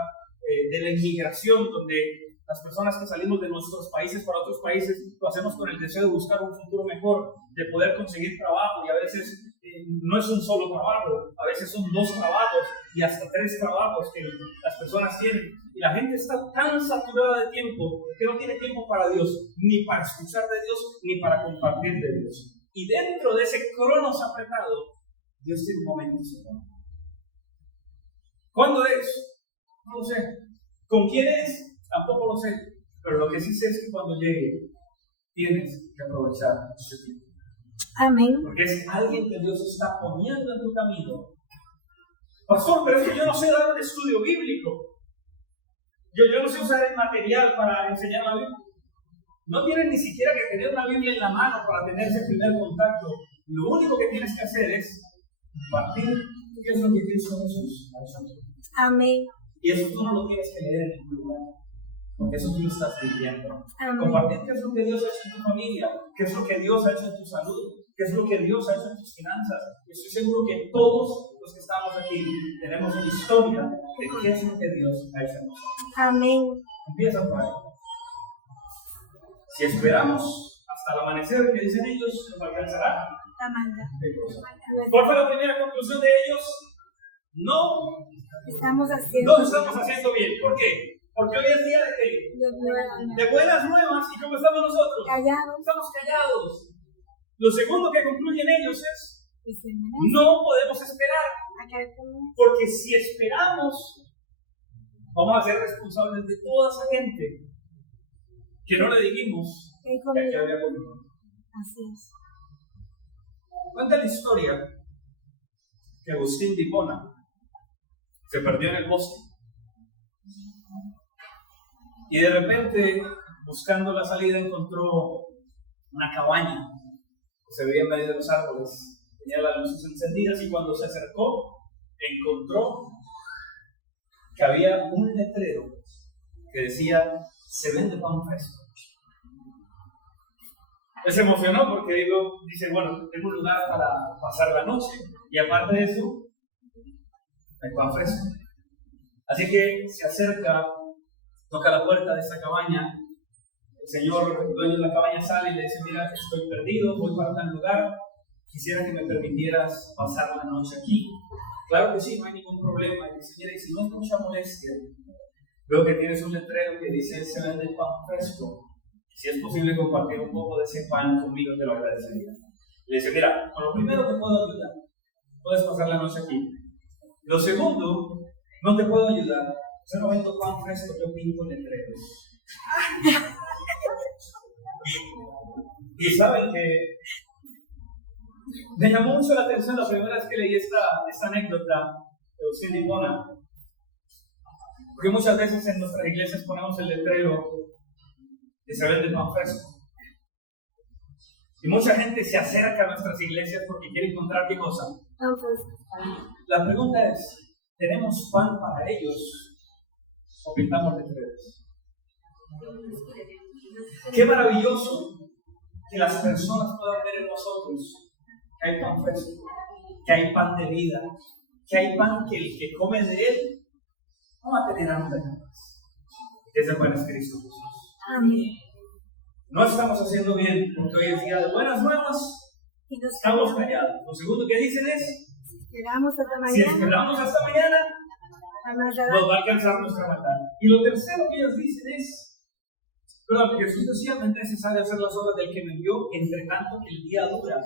de la inmigración, donde las personas que salimos de nuestros países para otros países lo hacemos con el deseo de buscar un futuro mejor, de poder conseguir trabajo, y a veces no es un solo trabajo, a veces son 2 trabajos y hasta 3 trabajos que las personas tienen, y la gente está tan saturada de tiempo que no tiene tiempo para Dios, ni para escuchar de Dios, ni para compartir de Dios. Y dentro de ese cronos apretado, Dios tiene un momento seguro. ¿Cuándo es? No lo sé. ¿Con quién es? Tampoco lo sé. Pero lo que sí sé es que cuando llegue, tienes que aprovechar ese tiempo. Amén. Porque es alguien que Dios está poniendo en tu camino. Pastor, pero es que yo no sé dar un estudio bíblico. Yo no sé usar el material para enseñar la Biblia. No tienes ni siquiera que tener una Biblia en la mano para tener ese primer contacto. Lo único que tienes que hacer es compartir qué es lo que Cristo Jesús ha hecho. Amén. Y eso tú no lo tienes que leer en ningún lugar, porque eso tú lo estás viviendo. Amén. Compartir qué es lo que Dios ha hecho en tu familia, qué es lo que Dios ha hecho en tu salud, qué es lo que Dios ha hecho en tus finanzas. Estoy seguro que todos los que estamos aquí tenemos una historia de qué es lo que Dios ha hecho en nosotros. Amén. Empieza por ahí. Si esperamos hasta el amanecer, que dicen ellos, nos alcanzará. La maldad. ¿Cuál fue la primera conclusión de ellos? No Estamos haciendo. no estamos haciendo bien. ¿Por qué? Porque hoy es día de qué? De buenas nuevas. ¿Y cómo estamos nosotros? Callados. Estamos callados. Lo segundo que concluyen ellos es: Y se merece. no podemos esperar. Acá como Porque si esperamos, vamos a ser responsables de toda esa gente que no le dijimos hay que aquí comida. había comido. Así es. Cuenta la historia que Agustín de Hipona se perdió en el bosque y de repente, buscando la salida, encontró una cabaña que se veía en medio de los árboles. Tenía las luces encendidas y cuando se acercó, encontró que había un letrero que decía: se vende pan fresco. Él se emocionó porque dice, bueno, tengo un lugar para pasar la noche y aparte de eso, hay pan fresco. Así que se acerca, toca la puerta de esa cabaña. El señor, el dueño de la cabaña, sale y le dice: mira, estoy perdido, voy para tal lugar, quisiera que me permitieras pasar la noche aquí. Claro que sí, no hay ningún problema. Y dice: mira, y si no es mucha molestia, veo que tienes un letrero que dice: se vende pan fresco. Si es posible compartir un poco de ese pan conmigo, te lo agradecería. Le dice: mira, con lo primero te puedo ayudar, puedes pasar la noche aquí. Lo segundo, no te puedo ayudar, yo no vendo pan fresco, yo pinto letreros. Y saben que me llamó mucho la atención la primera vez que leí esta anécdota de Agustín de Hipona, porque muchas veces en nuestras iglesias ponemos el letrero que se vende pan fresco. Y mucha gente se acerca a nuestras iglesias porque quiere encontrar ¿qué cosa? Pan fresco. La pregunta es: ¿tenemos pan para ellos o pintamos letreros? Qué maravilloso que las personas puedan ver en nosotros que hay pan fresco, que hay pan de vida, que hay pan que el que come de él no va a tener hambre jamás. Ese pan es Cristo Jesús. Amén. No estamos haciendo bien porque hoy es día de buenas nuevas, Y nos estamos callados. Lo segundo que dicen es: esperamos hasta si mañana. esperamos hasta mañana, La maldad. nos va a alcanzar nuestra maldad. Y lo tercero que ellos dicen es: perdón, Jesús decía, me es necesario hacer las obras del que me envió, entre tanto que el día dura.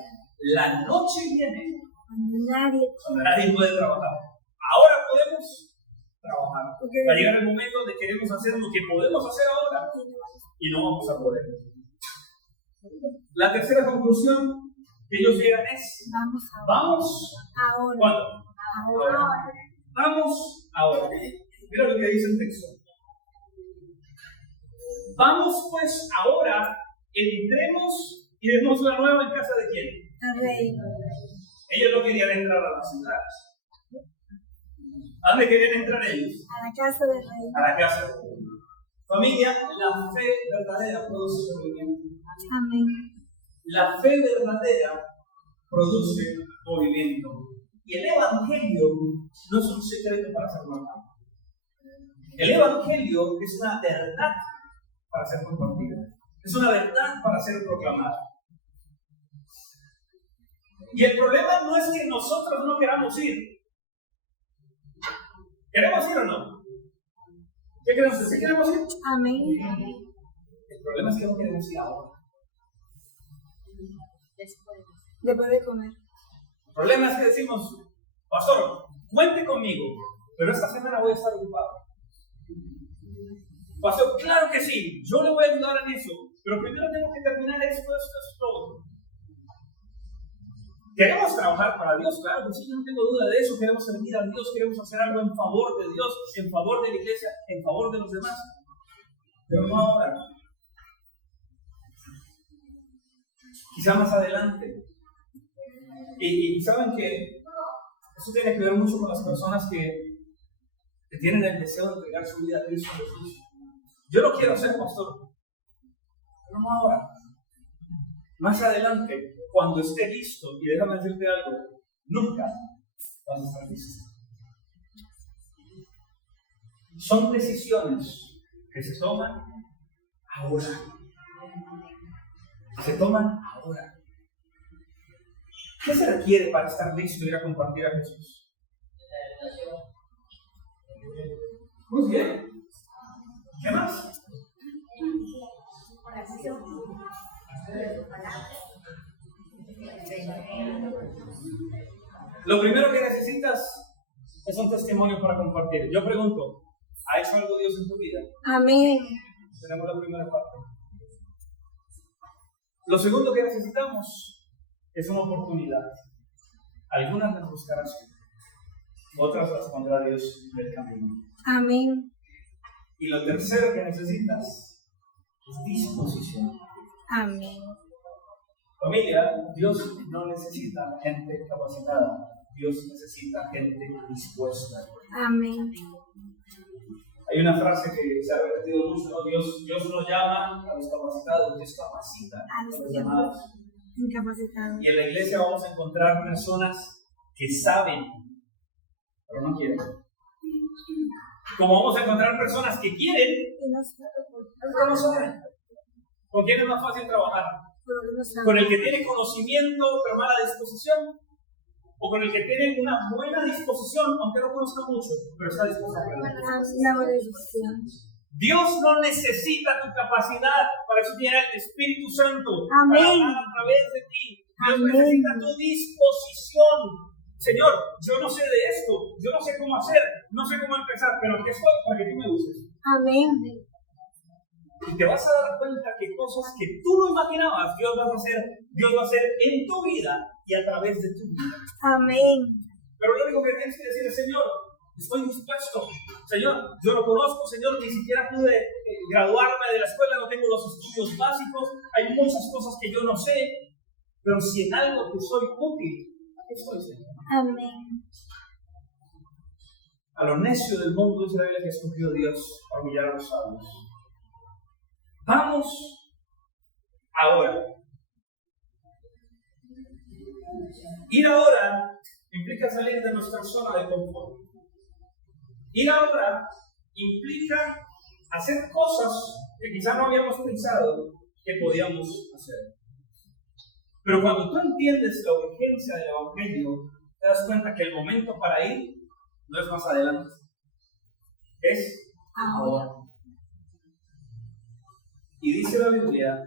La noche viene Cuando nadie. cuando nadie puede trabajar. Ahora podemos trabajar. Va a llegar el momento donde queremos hacer lo que podemos hacer ahora y no vamos a poder. La tercera conclusión que ellos llegan es: Vamos ahora. vamos. Ahora. ¿Cuándo? Ahora. Vamos ahora. Mira lo que dice el texto. Vamos pues ahora, entremos y demos la nueva en casa de quién. Al rey. Ellos no querían entrar a las ciudades. ¿A dónde querían entrar ellos? A la casa del rey. A la casa de Dios. Familia, la fe verdadera produce movimiento. Amén. La fe verdadera produce movimiento. Y el evangelio no es un secreto para ser guardado. El evangelio es una verdad para ser compartida. Es una verdad para ser proclamada. Y el problema no es que nosotros no queramos ir. ¿Queremos ir o no? ¿Qué queremos decir? ¿Queremos ir? Amén. El problema es que no queremos ir ahora. Después de comer. El problema es que decimos: pastor, cuente conmigo, pero esta semana voy a estar ocupado. Pastor, claro que sí, yo le voy a ayudar en eso, pero primero tengo que terminar esto. ¿Queremos trabajar para Dios? Claro que sí, yo no tengo duda de eso. Queremos servir a Dios, queremos hacer algo en favor de Dios, en favor de la iglesia, en favor de los demás. Pero no ahora. Quizá más adelante. Y saben que eso tiene que ver mucho con las personas que tienen el deseo de entregar su vida a Cristo Jesús. Yo lo quiero hacer, pastor, pero no ahora. Más adelante, cuando esté listo, y déjame decirte algo, nunca vas a estar listo. Son decisiones que se toman ahora. Se toman ahora. ¿Qué se requiere para estar listo y ir a compartir a Jesús? Muy bien. ¿Qué más? Lo primero que necesitas es un testimonio para compartir. Yo pregunto, ¿ha hecho algo Dios en tu vida? Amén. Tenemos la primera parte. Lo segundo que necesitamos es una oportunidad. Algunas las buscarás tú, otras las pondrá Dios del camino. Amén. Y lo tercero que necesitas es disposición. Amén. Familia, Dios no necesita gente capacitada, Dios necesita gente dispuesta. Amén. Hay una frase que se ha repetido mucho, ¿no? Dios no llama a los capacitados, Dios capacita A los llamados. incapacitados. Y en la iglesia vamos a encontrar personas que saben, pero no quieren. Como vamos a encontrar personas que quieren, Y no sabe pero no saben. ¿Con quién es más fácil trabajar? ¿Con el que tiene conocimiento pero mala disposición? ¿O con el que tiene una buena disposición, aunque no conozca mucho, pero está dispuesto a aprender? Una buena decisión. Dios no necesita tu capacidad, para eso tiene el Espíritu Santo, Amén. para hablar a través de ti. Dios Amén. necesita tu disposición. Señor, yo no sé de esto, yo no sé cómo hacer, no sé cómo empezar, pero aquí estoy para que tú me uses. Amén. Y te vas a dar cuenta que cosas que tú no imaginabas, Dios va a hacer en tu vida y a través de tu vida. Amén. Pero lo único que tienes que decir es, Señor, estoy dispuesto. Señor, yo no conozco, Señor, ni siquiera pude graduarme de la escuela, no tengo los estudios básicos, hay muchas cosas que yo no sé, pero si en algo te soy útil, aquí estoy, Señor. Amén. A lo necio del mundo dice la Biblia que escogió Dios para humillar a los sabios. Vamos ahora. Ir ahora implica salir de nuestra zona de confort. Ir ahora implica hacer cosas que quizá no habíamos pensado que podíamos hacer. Pero cuando tú entiendes la urgencia del Evangelio, te das cuenta que el momento para ir no es más adelante, es ahora. Y dice la Biblia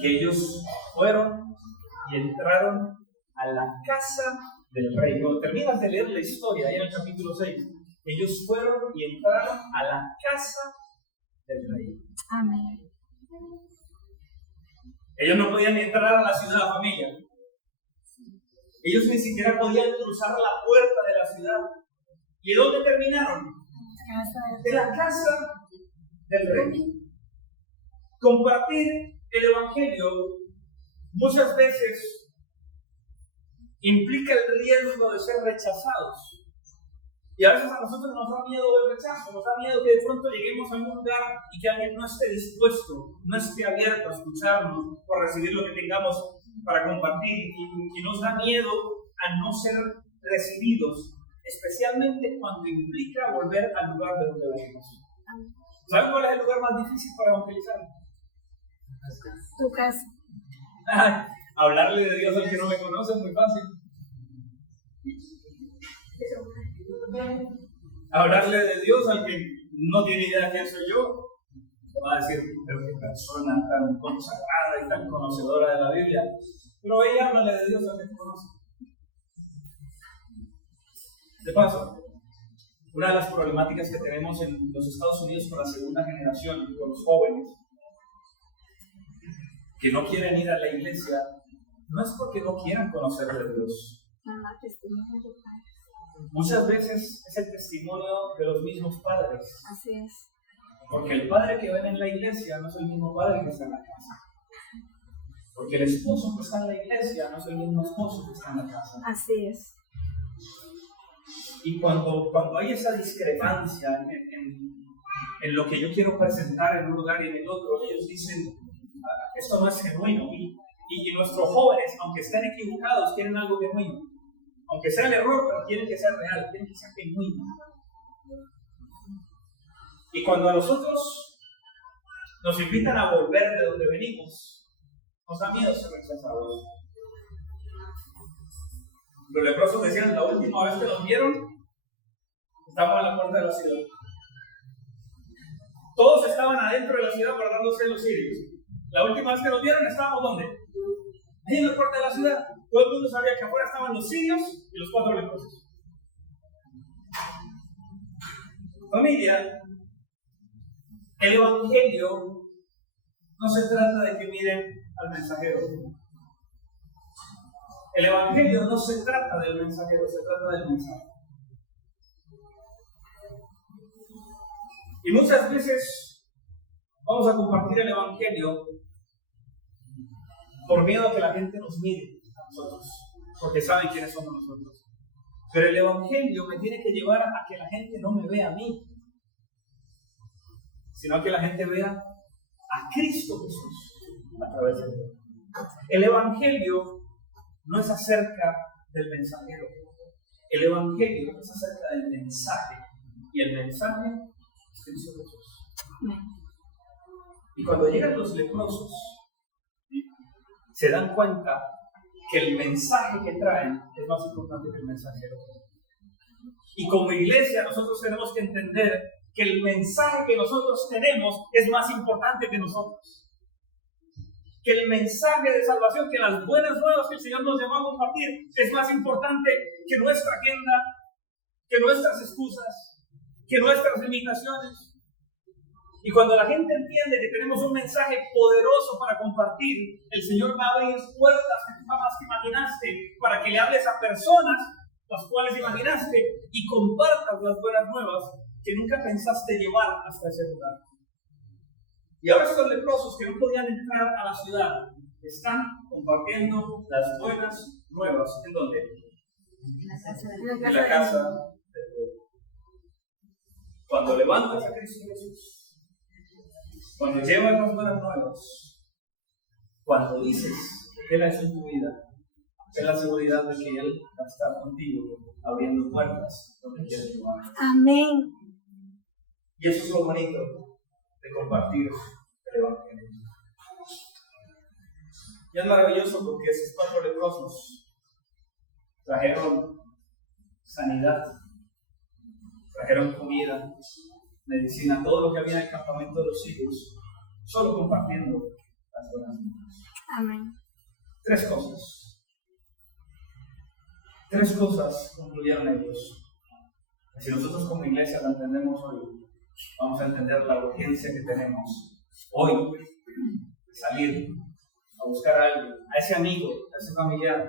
que ellos fueron y entraron a la casa del rey. Cuando terminas de leer la historia, ahí en el capítulo 6, ellos fueron y entraron a la casa del rey. Amén. Ellos no podían entrar a la ciudad, familia. Ellos ni siquiera podían cruzar la puerta de la ciudad. ¿Y dónde terminaron? De la casa del rey. Compartir el Evangelio muchas veces implica el riesgo de ser rechazados. Y a veces a nosotros nos da miedo el rechazo, nos da miedo que de pronto lleguemos a un lugar y que alguien no esté dispuesto, no esté abierto a escucharnos o a recibir lo que tengamos para compartir, y nos da miedo a no ser recibidos, especialmente cuando implica volver al lugar de donde venimos. ¿Saben cuál es el lugar más difícil para evangelizar? Tu casa. Hablarle de Dios al que no me conoce es muy fácil. Hablarle de Dios al que no tiene idea de quién soy yo, va a decir, pero qué persona tan consagrada y tan conocedora de la Biblia. Pero ella háblale de Dios al que te conoce. De paso, una de las problemáticas que tenemos en los Estados Unidos con la segunda generación, con los jóvenes, que no quieren ir a la iglesia, no es porque no quieran conocer de Dios. Muchas veces es el testimonio de los mismos padres. Así es. Porque el padre que ven en la iglesia no es el mismo padre que está en la casa. Porque el esposo que está en la iglesia no es el mismo esposo que está en la casa. Así es. Y cuando hay esa discrepancia en lo que yo quiero presentar en un lugar y en el otro, ellos dicen, esto no es genuino. Y nuestros jóvenes, aunque estén equivocados, quieren algo genuino. Aunque sea el error, pero quieren que sea real, quieren que sea genuino. Y cuando a nosotros nos invitan a volver de donde venimos, Nos da miedo ser rechazados. Los leprosos decían, la última vez que nos vieron, estábamos en la puerta de la ciudad. Todos estaban adentro de la ciudad guardándose los cirios. La última vez que nos vieron, estábamos ¿dónde? Ahí en la puerta de la ciudad. Todo el mundo sabía que afuera estaban los sirios y los 4 leprosos. Familia, el evangelio no se trata de que miren al mensajero. El evangelio no se trata del mensajero, se trata del mensaje. Y muchas veces vamos a compartir el evangelio por miedo a que la gente nos mire a nosotros, porque saben quiénes somos nosotros. Pero el evangelio me tiene que llevar a que la gente no me vea a mí, sino que la gente vea a Cristo Jesús a través de él. El evangelio no es acerca del mensajero. El evangelio es acerca del mensaje. Y el mensaje es Cristo Jesús. Y cuando llegan los leprosos, se dan cuenta que el mensaje que traen es más importante que el mensajero. Y como iglesia nosotros tenemos que entender que el mensaje que nosotros tenemos es más importante que nosotros. Que el mensaje de salvación, que las buenas nuevas que el Señor nos llamó a compartir es más importante que nuestra agenda, que nuestras excusas, que nuestras limitaciones. Y cuando la gente entiende que tenemos un mensaje poderoso para compartir, el Señor va a abrir puertas que tú jamás te imaginaste para que le hables a personas las cuales imaginaste y compartas las buenas nuevas que nunca pensaste llevar hasta ese lugar. Y ahora estos leprosos que no podían entrar a la ciudad están compartiendo las buenas nuevas. ¿En dónde? En la casa del pueblo. Cuando levantas a Cristo Jesús, cuando llevas las buenas nuevas, cuando dices que Él ha hecho en tu vida, ten la seguridad de que Él va a estar contigo, abriendo puertas donde quieres llevar. Amén. Y eso es lo bonito de compartir el evangelio. Y es maravilloso porque esos 4 leprosos trajeron sanidad, trajeron comida, medicina, todo lo que había en el campamento de los sirios, solo compartiendo las buenas nuevas. Amén. 3 cosas. 3 cosas concluyeron ellos. Y si nosotros como iglesia lo entendemos hoy, vamos a entender la urgencia que tenemos hoy de salir a buscar a alguien, a ese amigo, a ese familiar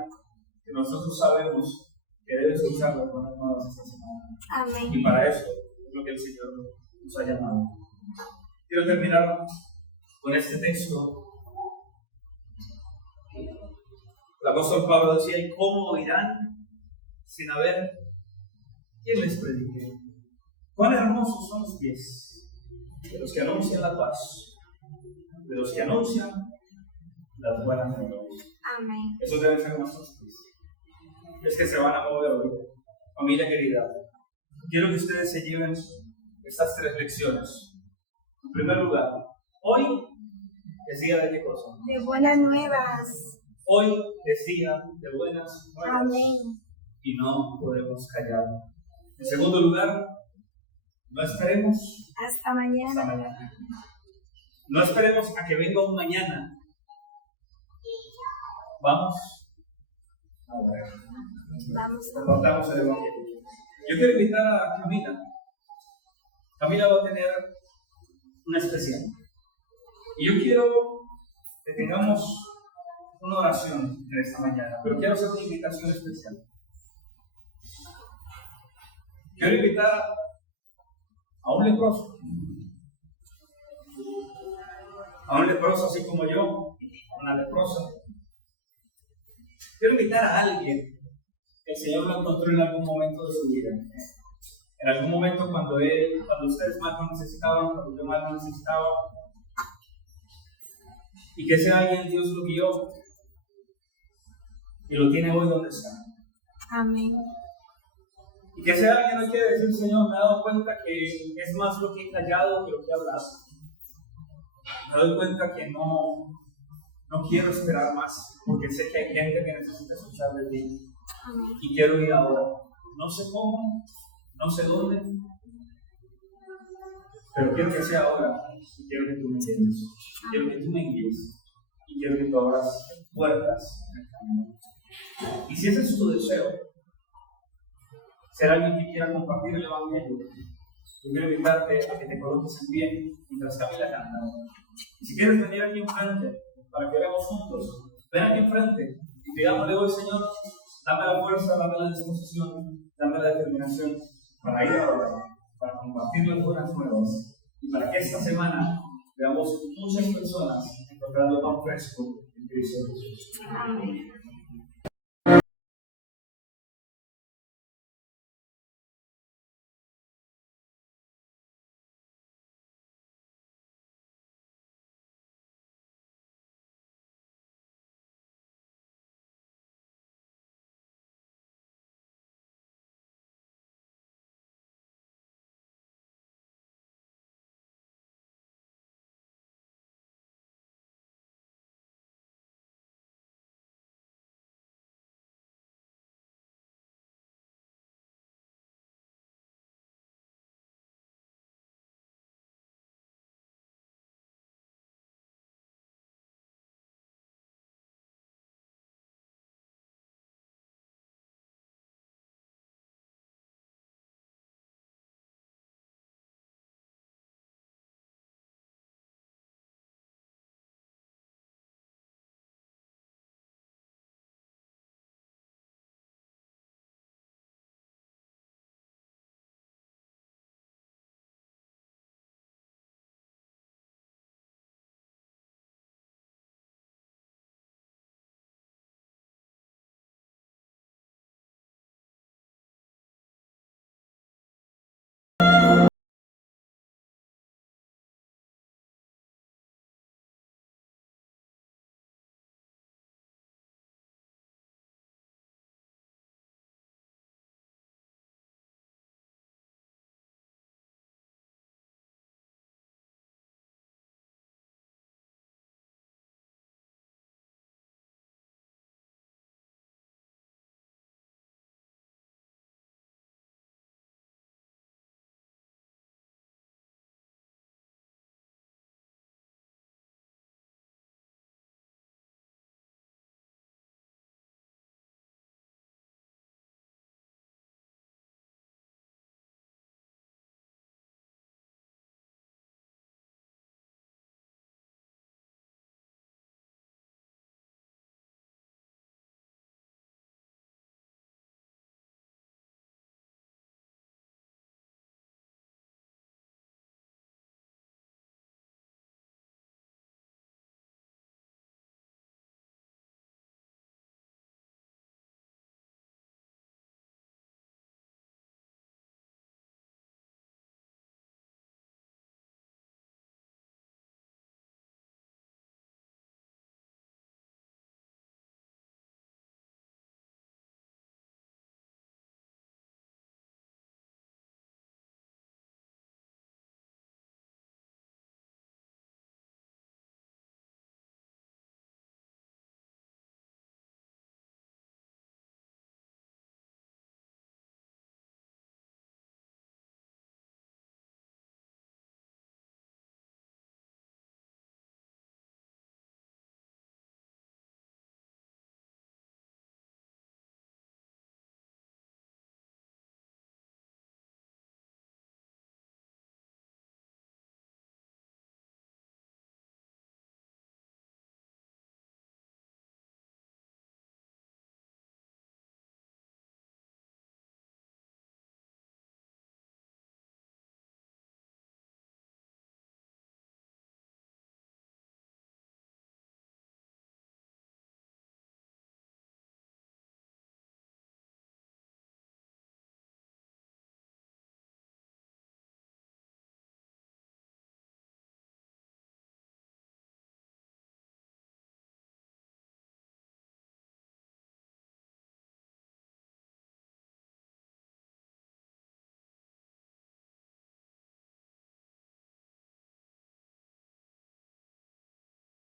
que nosotros sabemos que debe escuchar las buenas nuevas esta semana. Amén. Y para eso es lo que el Señor nos ha llamado. Quiero terminar con este texto. El apóstol Pablo decía: ¿y cómo irán sin haber quien les predique? Cuán hermosos son los pies de los que anuncian la paz, de los que anuncian las buenas nuevas. Amén. Esos deben ser nuestros pies. Es que se van a mover hoy. Familia querida, quiero que ustedes se lleven estas 3 lecciones. En primer lugar, hoy es día de qué cosa? De buenas nuevas. Hoy es día de buenas nuevas. Amén. Y no podemos callar. En segundo lugar, no esperemos Hasta mañana. hasta mañana. No esperemos a que venga un mañana. Vamos a orar. Vamos a Compartamos el evangelio. Yo quiero invitar a Camila. Camila va a tener una especial. Y yo quiero que tengamos una oración en esta mañana, pero quiero hacer una invitación especial. Quiero invitar a un leproso. A un leproso así como yo, a una leprosa. Quiero invitar a alguien que el Señor lo encontró en algún momento de su vida. En algún momento cuando ustedes más lo necesitaban, cuando yo más lo necesitaba. Y que ese alguien Dios lo guió y lo tiene hoy donde está. Amén. Y que ese alguien hoy quiere decir: Señor, me he dado cuenta que es más lo que he callado que lo que he hablado. Me doy cuenta que no No quiero esperar más, porque sé que hay gente que necesita escuchar de ti. Amén. Y quiero ir ahora. No sé cómo, no sé dónde, pero quiero que sea ahora. Y quiero que tú me entiendas. Quiero que tú me guíes. Y quiero que tú abras puertas en el camino. Y si ese es tu deseo, ser alguien que quiera compartir el Evangelio, yo quiero invitarte a que te coloques en pie mientras Camila canta. Y si quieres venir aquí enfrente para que veamos juntos, ven aquí enfrente y digámosle hoy, Señor, dame la fuerza, dame la disposición, dame la determinación para ir ahora, para compartir las buenas nuevas y para que esta semana veamos muchas personas encontrando pan fresco en Cristo Jesús. Amén.